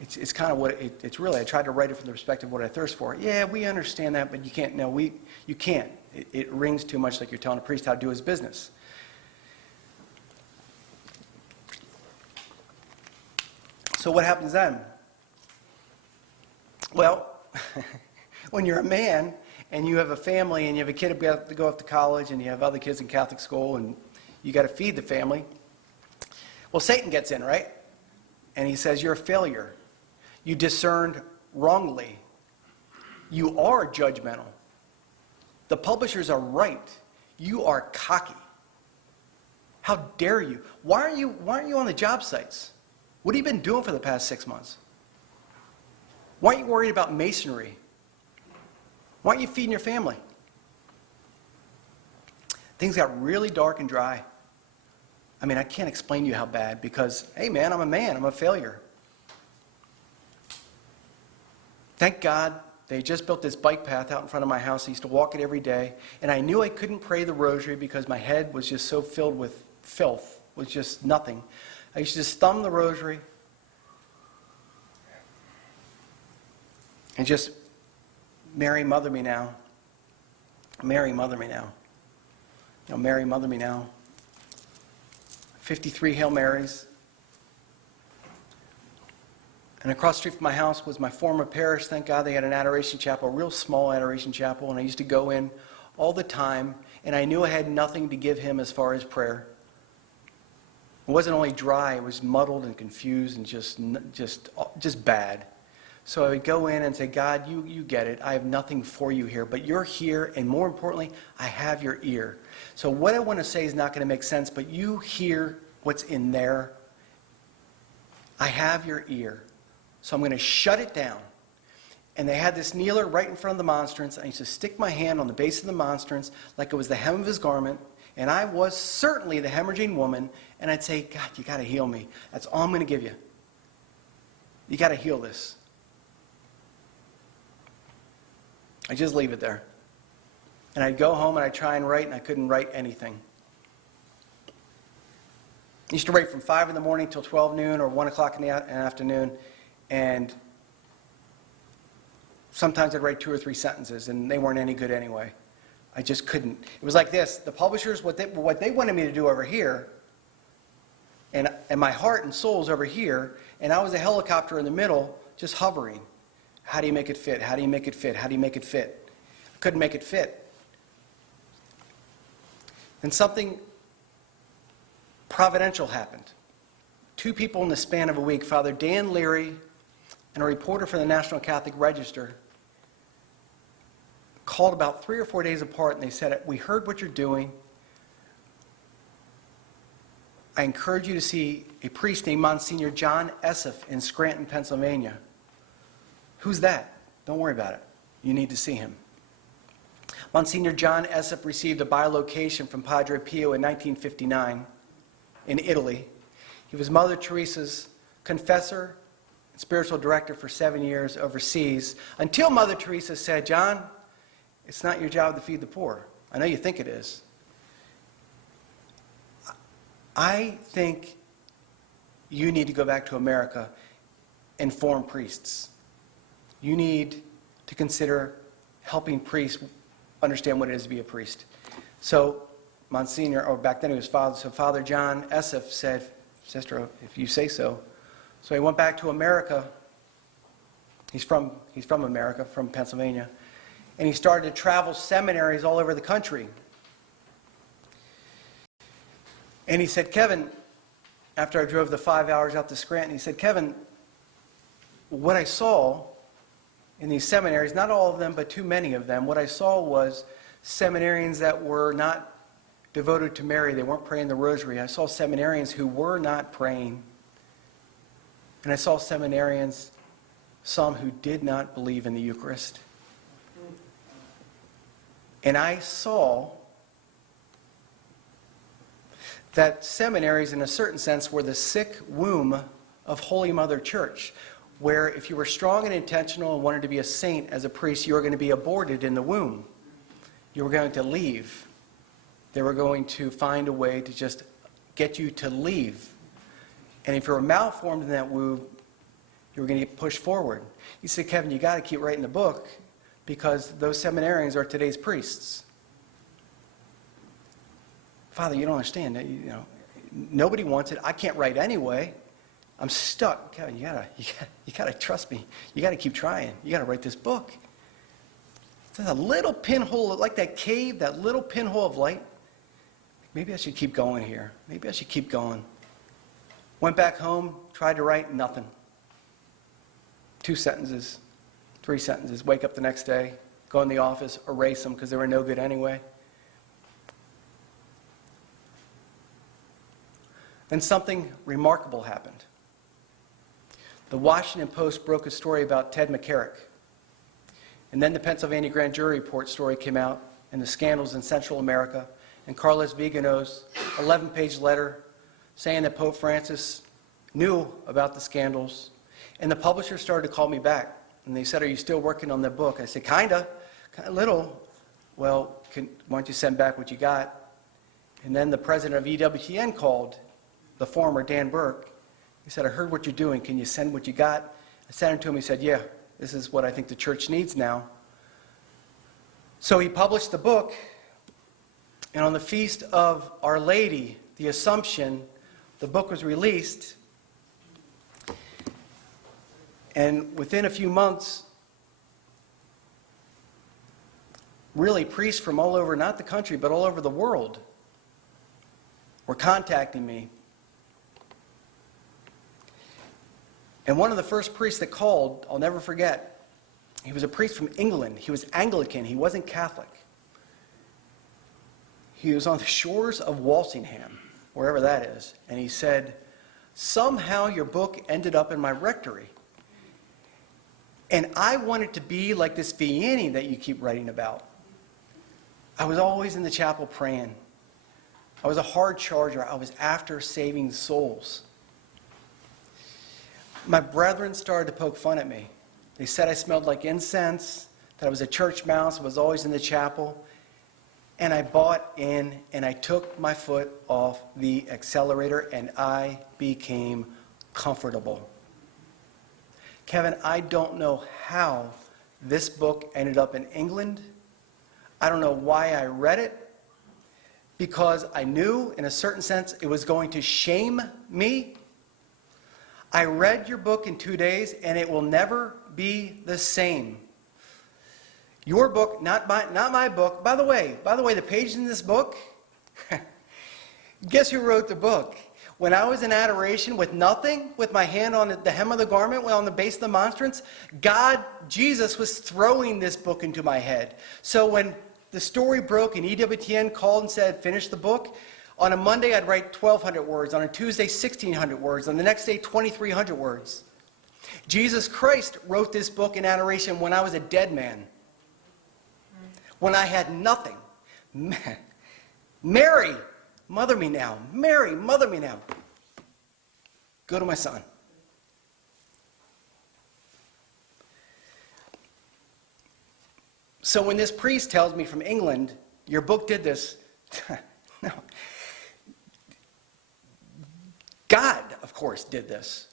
It's kind of what it's really. I tried to write it from the perspective of what I thirst for. Yeah, we understand that, but you can't. No, you can't. It rings too much like you're telling a priest how to do his business. So what happens then? Well, when you're a man and you have a family and you have a kid who has to go off to college and you have other kids in Catholic school and you got to feed the family, well, Satan gets in, right? And he says, you're a failure. You discerned wrongly. You are judgmental. The publishers are right. You are cocky. How dare you? Why aren't you on the job sites? What have you been doing for the past 6 months? Why aren't you worried about masonry? Why aren't you feeding your family? Things got really dark and dry. I mean, I can't explain to you how bad, because, hey man, I'm a failure. Thank God they just built this bike path out in front of my house. I used to walk it every day, and I knew I couldn't pray the rosary because my head was just so filled with filth, was just nothing. I used to just thumb the rosary and just, Mary, mother me now. Mary, mother me now. Mary, mother me now. 53 Hail Marys. And across the street from my house was my former parish. Thank God they had an adoration chapel, a real small adoration chapel, and I used to go in all the time, and I knew I had nothing to give him as far as prayer. It wasn't only dry, it was muddled and confused and just bad. So I would go in and say, God, you get it. I have nothing for you here, but you're here, and more importantly, I have your ear. So what I want to say is not going to make sense, but you hear what's in there. I have your ear. So I'm going to shut it down. And they had this kneeler right in front of the monstrance. I used to stick my hand on the base of the monstrance like it was the hem of his garment, and I was certainly the hemorrhaging woman, and I'd say, God, you got to heal me. That's all I'm going to give you. You got to heal this. I just leave it there. And I'd go home and I'd try and write, and I couldn't write anything. I used to write from 5 in the morning till 12 noon or 1 o'clock in the afternoon, and sometimes I'd write 2 or 3 sentences, and they weren't any good anyway. I just couldn't. It was like this. The publishers, what they wanted me to do over here, and my heart and soul's over here, and I was a helicopter in the middle just hovering. How do you make it fit? How do you make it fit? How do you make it fit? I couldn't make it fit. And something providential happened. 2 people in the span of a week, Father Dan Leary and a reporter for the National Catholic Register, called about 3 or 4 days apart, and they said, we heard what you're doing. I encourage you to see a priest named Monsignor John Esseff in Scranton, Pennsylvania. Who's that? Don't worry about it. You need to see him. Monsignor John Esseff received a bilocation from Padre Pio in 1959 in Italy. He was Mother Teresa's confessor and spiritual director for 7 years overseas, until Mother Teresa said, John, it's not your job to feed the poor. I know you think it is. I think you need to go back to America and form priests. You need to consider helping priests understand what it is to be a priest. So Monsignor, or back then he was Father, so Father John Esseff said, Sister, if you say so. So he went back to America. He's from America, from Pennsylvania. And he started to travel seminaries all over the country. And he said, Kevin, after I drove the 5 hours out to Scranton, he said, Kevin, what I saw in these seminaries, not all of them, but too many of them, what I saw was seminarians that were not devoted to Mary. They weren't praying the rosary. I saw seminarians who were not praying. And I saw seminarians, some who did not believe in the Eucharist. And I saw that seminaries, in a certain sense, were the sick womb of Holy Mother Church, where if you were strong and intentional and wanted to be a saint as a priest, you were going to be aborted in the womb. You were going to leave. They were going to find a way to just get you to leave. And if you were malformed in that womb, you were going to get pushed forward. He said, Kevin, you got to keep writing the book, because those seminarians are today's priests. Father, you don't understand. Nobody wants it. I can't write anyway. I'm stuck. Kevin, you gotta trust me. You gotta keep trying. You gotta write this book. There's a little pinhole, like that cave, that little pinhole of light. Maybe I should keep going here. Maybe I should keep going. Went back home, tried to write, nothing. 2 sentences, 3 sentences. Wake up the next day, go in the office, erase them because they were no good anyway. Then something remarkable happened. The Washington Post broke a story about Ted McCarrick. And then the Pennsylvania grand jury report story came out, and the scandals in Central America, and Carlos Vigano's 11-page letter saying that Pope Francis knew about the scandals. And the publisher started to call me back, and they said, are you still working on that book? I said, kinda little. Well, why don't you send back what you got? And then the president of EWTN called, the former Dan Burke. He said, I heard what you're doing. Can you send what you got? I sent it to him. He said, yeah, this is what I think the church needs now. So he published the book, and on the feast of Our Lady, the Assumption, the book was released. And within a few months, really priests from all over, not the country, but all over the world, were contacting me. And one of the first priests that called, I'll never forget, he was a priest from England. He was Anglican. He wasn't Catholic. He was on the shores of Walsingham, wherever that is. And he said, somehow your book ended up in my rectory. And I want it to be like this Vianney that you keep writing about. I was always in the chapel praying. I was a hard charger. I was after saving souls. My brethren started to poke fun at me. They said I smelled like incense, that I was a church mouse, I was always in the chapel. And I bought in, and I took my foot off the accelerator, and I became comfortable. Kevin, I don't know how this book ended up in England. I don't know why I read it, because I knew, in a certain sense, it was going to shame me. I read your book in 2 days, and it will never be the same. Your book, not my book. By the way, the pages in this book, guess who wrote the book? When I was in adoration with nothing, with my hand on the hem of the garment, on the base of the monstrance, Jesus was throwing this book into my head. So when the story broke and EWTN called and said, finish the book, on a Monday I'd write 1,200 words, on a Tuesday 1,600 words, on the next day 2,300 words. Jesus Christ wrote this book in adoration when I was a dead man. When I had nothing. Mary, mother me now. Mary, mother me now. Go to my son. So when this priest tells me from England, your book did this, no. God, of course, did this.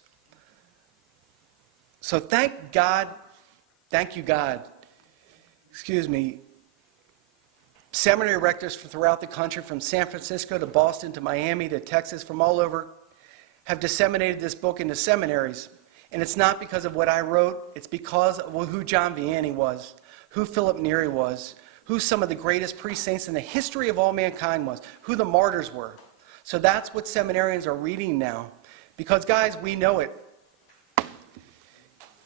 So thank God, thank you, God, seminary rectors from throughout the country, from San Francisco to Boston to Miami to Texas, from all over, have disseminated this book into seminaries. And it's not because of what I wrote, it's because of who John Vianney was, who Philip Neri was, who some of the greatest pre-saints in the history of all mankind was, who the martyrs were. So that's what seminarians are reading now. Because, guys, we know it.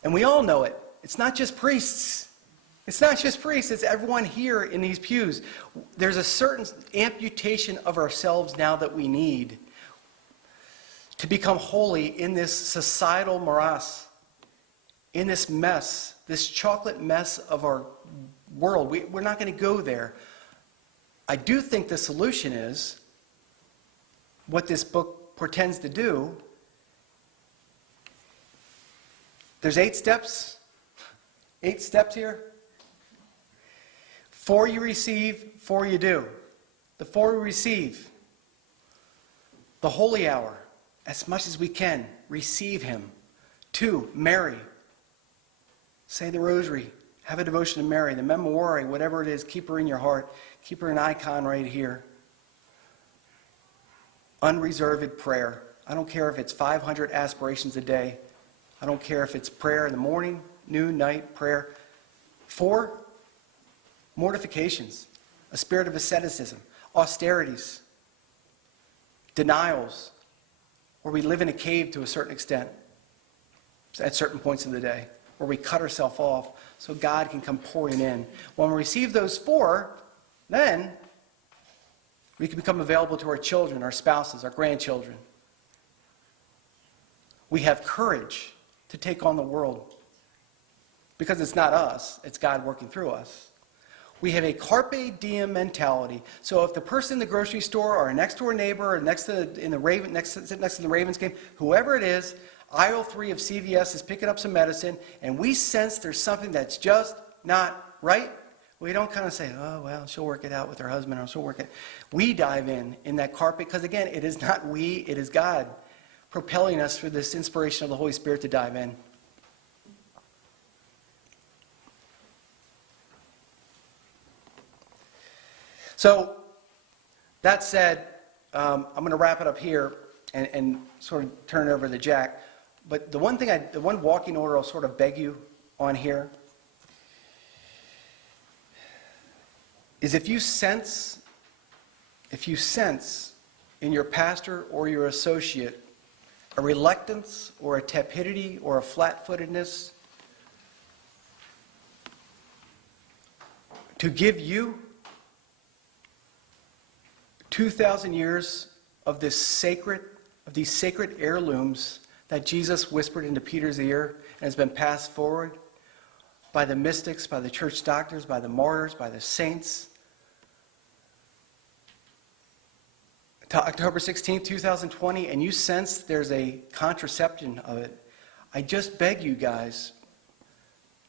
And we all know it. It's not just priests. It's not just priests. It's everyone here in these pews. There's a certain amputation of ourselves now that we need to become holy in this societal morass, in this mess, this chocolate mess of our world. We're not going to go there. I do think the solution is what this book portends to do. There's 8 steps. 8 steps here. 4 you receive, 4 you do. The 4 we receive. The holy hour, as much as we can, receive him. 2, Mary. Say the rosary. Have a devotion to Mary. The memorare, whatever it is, keep her in your heart. Keep her an icon right here. Unreserved prayer. I don't care if it's 500 aspirations a day. I don't care if it's prayer in the morning, noon, night, prayer. 4, mortifications, a spirit of asceticism, austerities, denials, where we live in a cave to a certain extent at certain points of the day, where we cut ourselves off so God can come pouring in. When we receive those 4, then we can become available to our children, our spouses, our grandchildren. We have courage to take on the world because it's not us, it's God working through us. We have a carpe diem mentality. So if the person in the grocery store or a next door neighbor or next to the Ravens game, whoever it is, aisle 3 of CVS is picking up some medicine, and we sense there's something that's just not right, we don't kind of say, oh, well, she'll work it out with her husband, or she'll work it. We dive in that carpet, because again, it is not we, it is God propelling us through this inspiration of the Holy Spirit to dive in. So, that said, I'm going to wrap it up here and sort of turn it over to Jack. But the one walking order I'll sort of beg you on here is if you sense in your pastor or your associate a reluctance or a tepidity or a flat-footedness to give you 2,000 years of these sacred heirlooms that Jesus whispered into Peter's ear and has been passed forward by the mystics, by the church doctors, by the martyrs, by the saints. To October 16, 2020, and you sense there's a contraception of it, I just beg you guys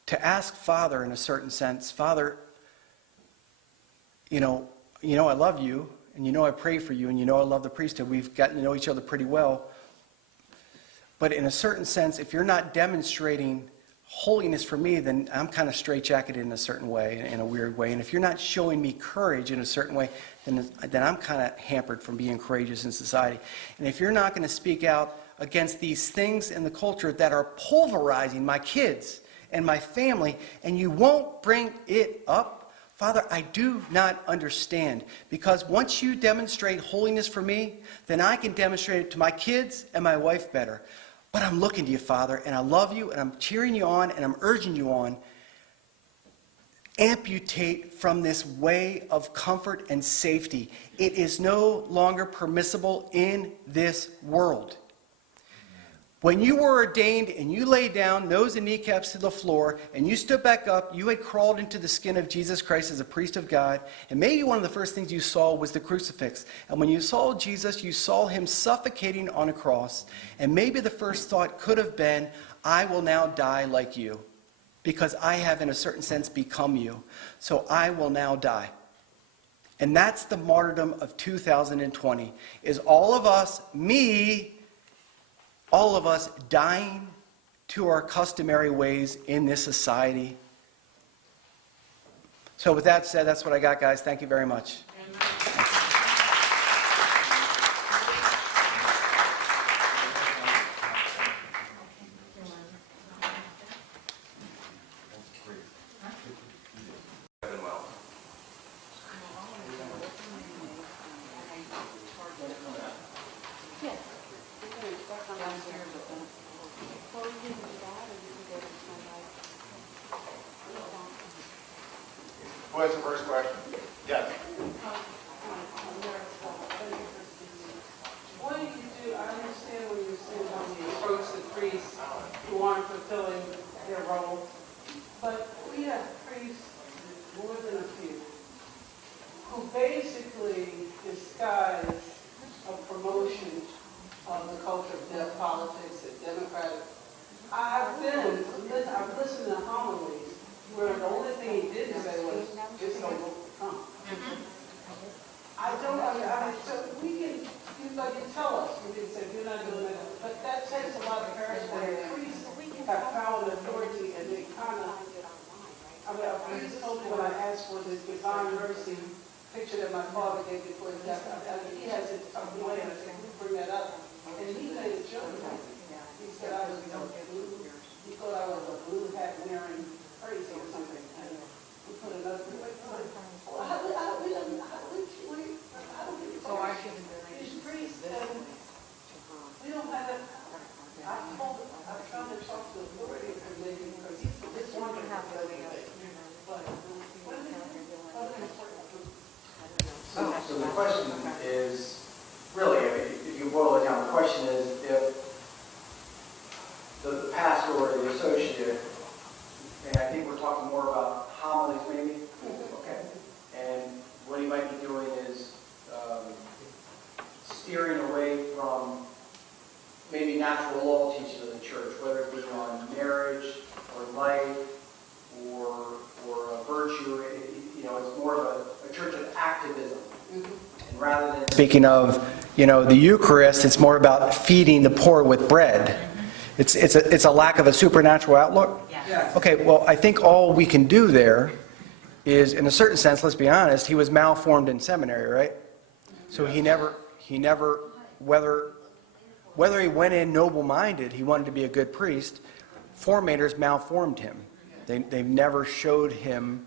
to ask Father in a certain sense, Father, you know I love you, and you know I pray for you, and you know I love the priesthood. We've gotten to know each other pretty well. But in a certain sense, if you're not demonstrating holiness for me, then I'm kind of straitjacketed in a certain way, in a weird way. And if you're not showing me courage in a certain way, then I'm kind of hampered from being courageous in society. And if you're not going to speak out against these things in the culture that are pulverizing my kids and my family, and you won't bring it up, Father, I do not understand. Because once you demonstrate holiness for me, then I can demonstrate it to my kids and my wife better. But I'm looking to you, Father, and I love you, and I'm cheering you on, and I'm urging you on. Amputate from this way of comfort and safety. It is no longer permissible in this world. When you were ordained and you lay down, nose and kneecaps to the floor, and you stood back up, you had crawled into the skin of Jesus Christ as a priest of God, and maybe one of the first things you saw was the crucifix. And when you saw Jesus, you saw him suffocating on a cross, and maybe the first thought could have been, I will now die like you, because I have in a certain sense become you, so I will now die. And that's the martyrdom of 2020, is all of us, all of us dying to our customary ways in this society. So with that said, that's what I got, guys. Thank you very much. Who has the first question? Yes. What do you do? I understand when you're saying how you approach the priests who aren't fulfilling their role, but we have priests, more than a few, who basically disguise a promotion of the culture of death politics and democratic. I've listened to homilies where the only thing he did say was, just don't vote for Trump. So we can, you tell us, we can say, you're not doing that, but that takes a lot of courage when priests have power and authority, and they kind of, a priest told me when I asked for this divine mercy picture that my father gave before his death, he has it on the way, and I said, we bring that up, and he made a joke. He said I was blue, he thought I was a blue hat wearing crazy or something, and we put another, these priests, and we don't have it. I'm trying to talk to the authorities and maybe, because this one can have the other thing. But what do they do? So the question is, really, if you boil it down, the question is if the pastor or the associate, and I think we're talking more about homilies maybe, okay, and what he might be doing is steering away from maybe natural law teaching of the church, whether it be on marriage or life or virtue. It's more of a church of activism. And rather than speaking of, the Eucharist, it's more about feeding the poor with bread. It's a lack of a supernatural outlook. Yes. Okay, well, I think all we can do there is, in a certain sense, let's be honest, he was malformed in seminary, right? So he never, whether he went in noble-minded, he wanted to be a good priest, formators malformed him. They've never showed him,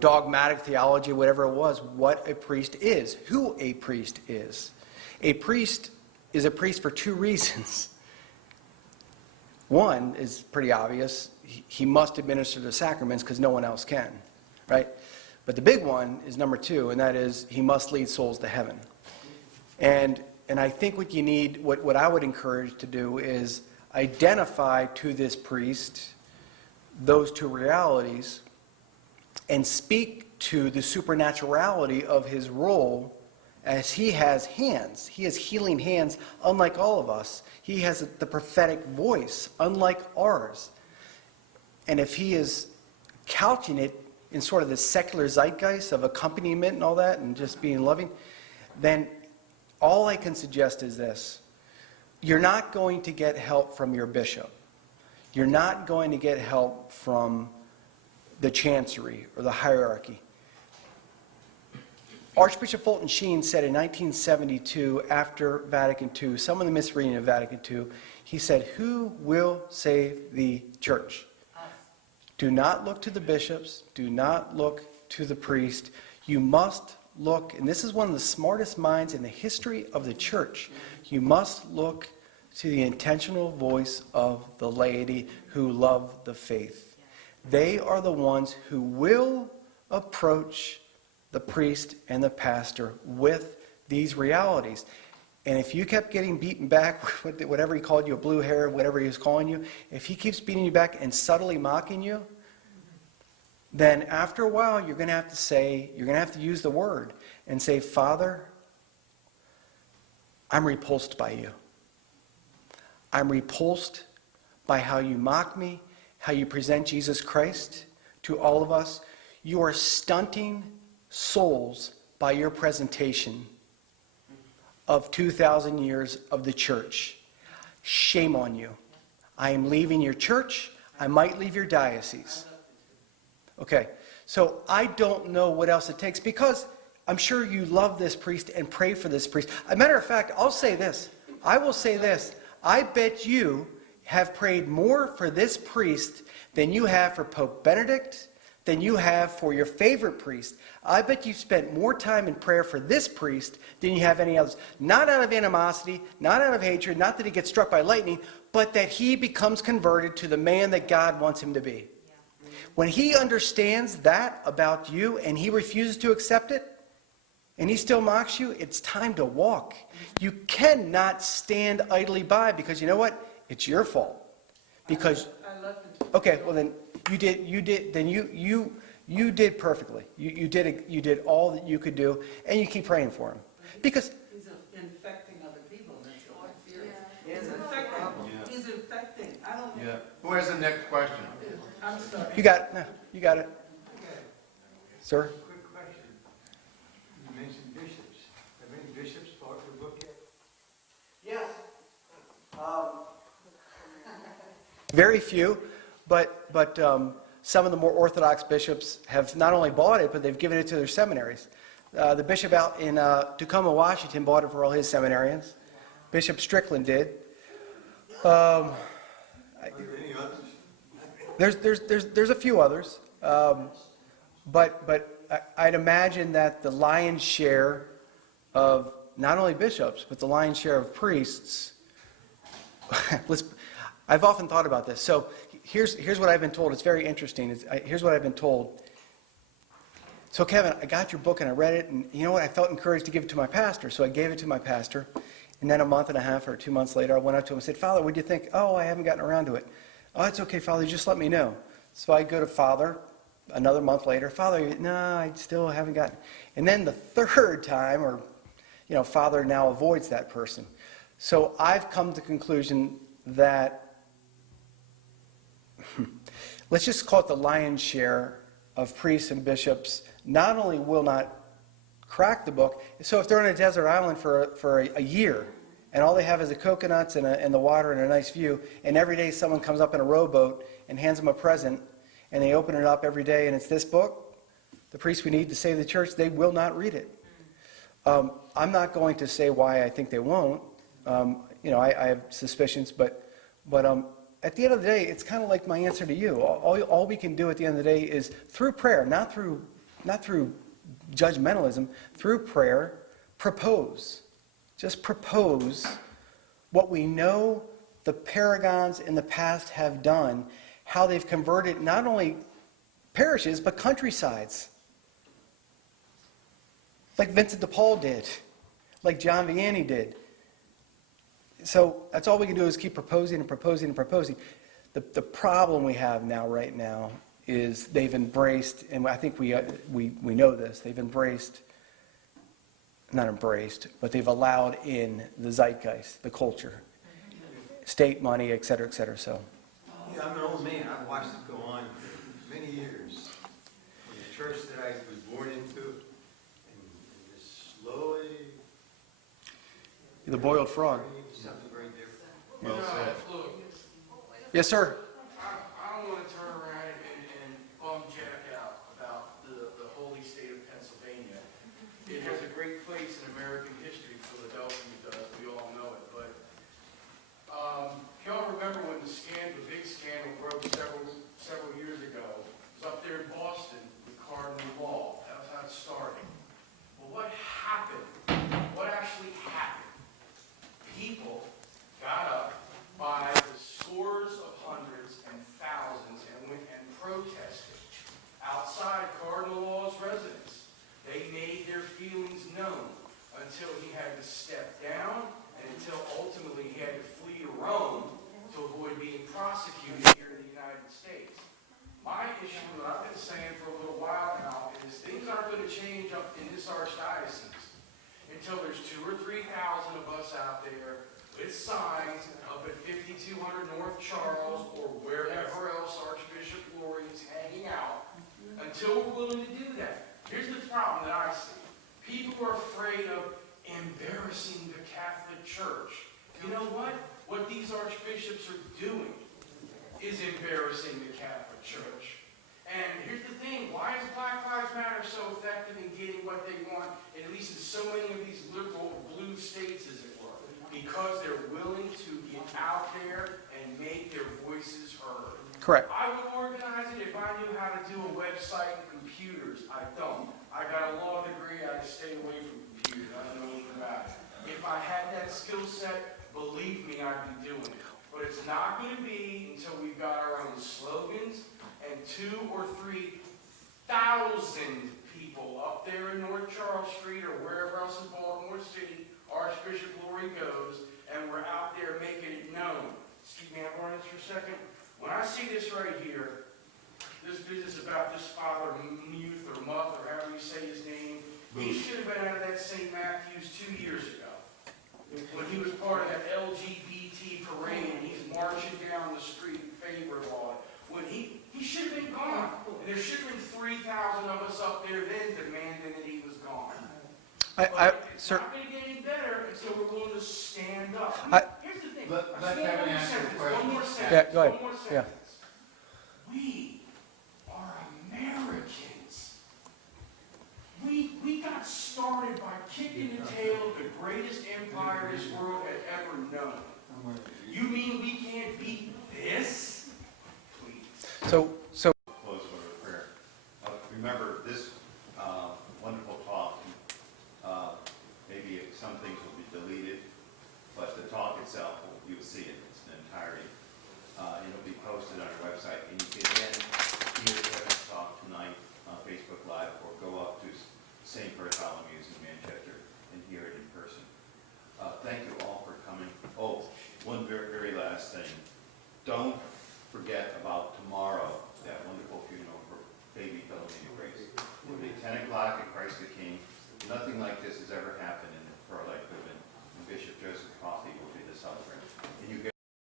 dogmatic theology, whatever it was, what a priest is, who a priest is. A priest is a priest for two reasons. One is pretty obvious. He must administer the sacraments because no one else can, right? But the big one is number two, and that is he must lead souls to heaven. And I think what you need, what I would encourage to do is identify to this priest those two realities and speak to the supernaturality of his role as he has hands. He has healing hands unlike all of us. He has the prophetic voice unlike ours. And if he is couching it in sort of the secular zeitgeist of accompaniment and all that and just being loving, then all I can suggest is this. You're not going to get help from your bishop. You're not going to get help from the chancery or the hierarchy. Archbishop Fulton Sheen said in 1972, after Vatican II, some of the misreading of Vatican II, he said, "Who will save the church? Do not look to the bishops. Do not look to the priest. You must look," and this is one of the smartest minds in the history of the church, "you must look to the intentional voice of the laity who love the faith. They are the ones who will approach the priest and the pastor with these realities." And if you kept getting beaten back, whatever he called you, a blue hair, whatever he was calling you, if he keeps beating you back and subtly mocking you, then after a while you're going to have to say, you're going to have to use the word and say, "Father, I'm repulsed by you. I'm repulsed by how you mock me, how you present Jesus Christ to all of us. You are stunting souls by your presentation of 2,000 years of the church. Shame on you. I am leaving your church. I might leave your diocese." Okay, so I don't know what else it takes, because I'm sure you love this priest and pray for this priest. As a matter of fact, I'll say this. I will say this. I bet you have prayed more for this priest than you have for Pope Benedict, than you have for your favorite priest. I bet you've spent more time in prayer for this priest than you have any others. Not out of animosity, not out of hatred, not that he gets struck by lightning, but that he becomes converted to the man that God wants him to be. When he understands that about you and he refuses to accept it, and he still mocks you, it's time to walk. You cannot stand idly by, because you know what? It's your fault. Because, okay, well then you did perfectly. You did all that you could do, and you keep praying for him. Because He's infecting other people, and that's all I fear. He's infecting. Yeah. He's infecting. I don't. Yeah. Who has the next question? I'm sorry. you got it. No, you got it. Sir? Quick question. You mentioned bishops. Have any bishops bought your book yet? Yes. Very few, but some of the more orthodox bishops have not only bought it, but they've given it to their seminaries. The bishop out in Tacoma, Washington, bought it for all his seminarians. Bishop Strickland did. Are there any others? There's a few others, but I'd imagine that the lion's share of not only bishops, but the lion's share of priests. I've often thought about this. So here's what I've been told. It's very interesting. Here's what I've been told. So Kevin, I got your book and I read it, and you know what? I felt encouraged to give it to my pastor, so I gave it to my pastor. And then a month and a half or 2 months later, I went up to him and said, "Father, what do you think?" "Oh, I haven't gotten around to it." "Oh, it's okay, Father, just let me know." So I go to Father another month later. "Father, no, I still haven't gotten." And then the third time, or, Father now avoids that person. So I've come to the conclusion that, let's just call it the lion's share of priests and bishops, not only will not crack the book, so if they're on a desert island for a year, and all they have is the coconuts and the water and a nice view, and every day someone comes up in a rowboat and hands them a present, and they open it up every day, and it's this book, The Priest We Need to Save the Church, they will not read it. I'm not going to say why I think they won't. I have suspicions, but at the end of the day, it's kind of like my answer to you. All we can do at the end of the day is through prayer, not through judgmentalism, through prayer, propose. Just propose what we know the paragons in the past have done, how they've converted not only parishes, but countrysides. Like Vincent de Paul did, like John Vianney did. So that's all we can do is keep proposing and proposing and proposing. The problem we have now, right now, is they've embraced, and I think we know this, they've embraced, not embraced, but they've allowed in the zeitgeist, the culture, state money, et cetera, so. Yeah, I'm an old man, I've watched it go on for many years. From the church that I was born into, and just slowly. The boiled frog. turning into something very different. Well said. Look, Yes, sir. I don't want to turn around and bum Jack out about the holy state of Pennsylvania. It has a great place in American history, Philadelphia does, we all know it, but y'all remember when the big scandal broke several years ago? It was up there in Boston with Cardinal Law. That was how it started. Well, what happened? What actually happened? People got up by the scores of hundreds and thousands and went and protested outside Cardinal Law's residence. They made their feelings known until he had to step down and until ultimately he had to flee to Rome to avoid being prosecuted here in the United States. My issue, what I've been saying for a little while now, is things aren't going to change up in this Archdiocese until there's 2,000 or 3,000 of us out there with signs up at 5200 North Charles or wherever else Archbishop Lori is hanging out. Until we're willing to do that. Here's the problem that I see. People are afraid of embarrassing the Catholic Church. You know what? What these archbishops are doing is embarrassing the Catholic Church. And here's the thing, why is Black Lives Matter so effective in getting what they want, at least in so many of these liberal blue states, as it were? Because they're willing to get out there and make their voices heard. Correct. I would organize it if I knew how to do a website and computers. I don't. I got a law degree, I just stay away from computers, I don't know anything about it. If I had that skill set, believe me, I'd be doing it. But it's not going to be until we've got our own slogans and 2,000 or 3,000 people up there in North Charles Street or wherever else in Baltimore City Archbishop Lori goes, and we're out there making it known. Excuse me, I'm on this for a second. When I see this right here, this business about this Father Muth or Muth or however you say his name, he should have been out of that St. Matthew's 2 years ago. When he was part of that LGBT parade and he's marching down the street in favor of all it. When he should have been gone. And there should have been 3,000 of us up there then demanding that he was gone. It's Sir, not going to get any better until we're willing to stand up. Here's the thing. Let Just Kevin answer the question. One more sentence. Yeah, go ahead. One more Yeah. sentence. We are Americans. We got started by kicking the tail of the greatest empire this world had ever known. You mean we can't beat this? Please. so Close with a prayer. Remember, this wonderful talk, maybe some things will be deleted, but the talk itself, you will see it, it's an entirety. It'll be posted on our website, and you can then hear Kevin's talk tonight on Facebook Live, or go up to St. Bartholomew's in Manchester and hear it in person. Thank you all for coming. Oh, one very last thing. Don't forget about tomorrow, that wonderful funeral for baby Philomena Grace. It'll be 10 o'clock at Christ the King. Nothing like this has ever happened in the Pearl Lake Movement. And Bishop Joseph Coffey will be the celebrant.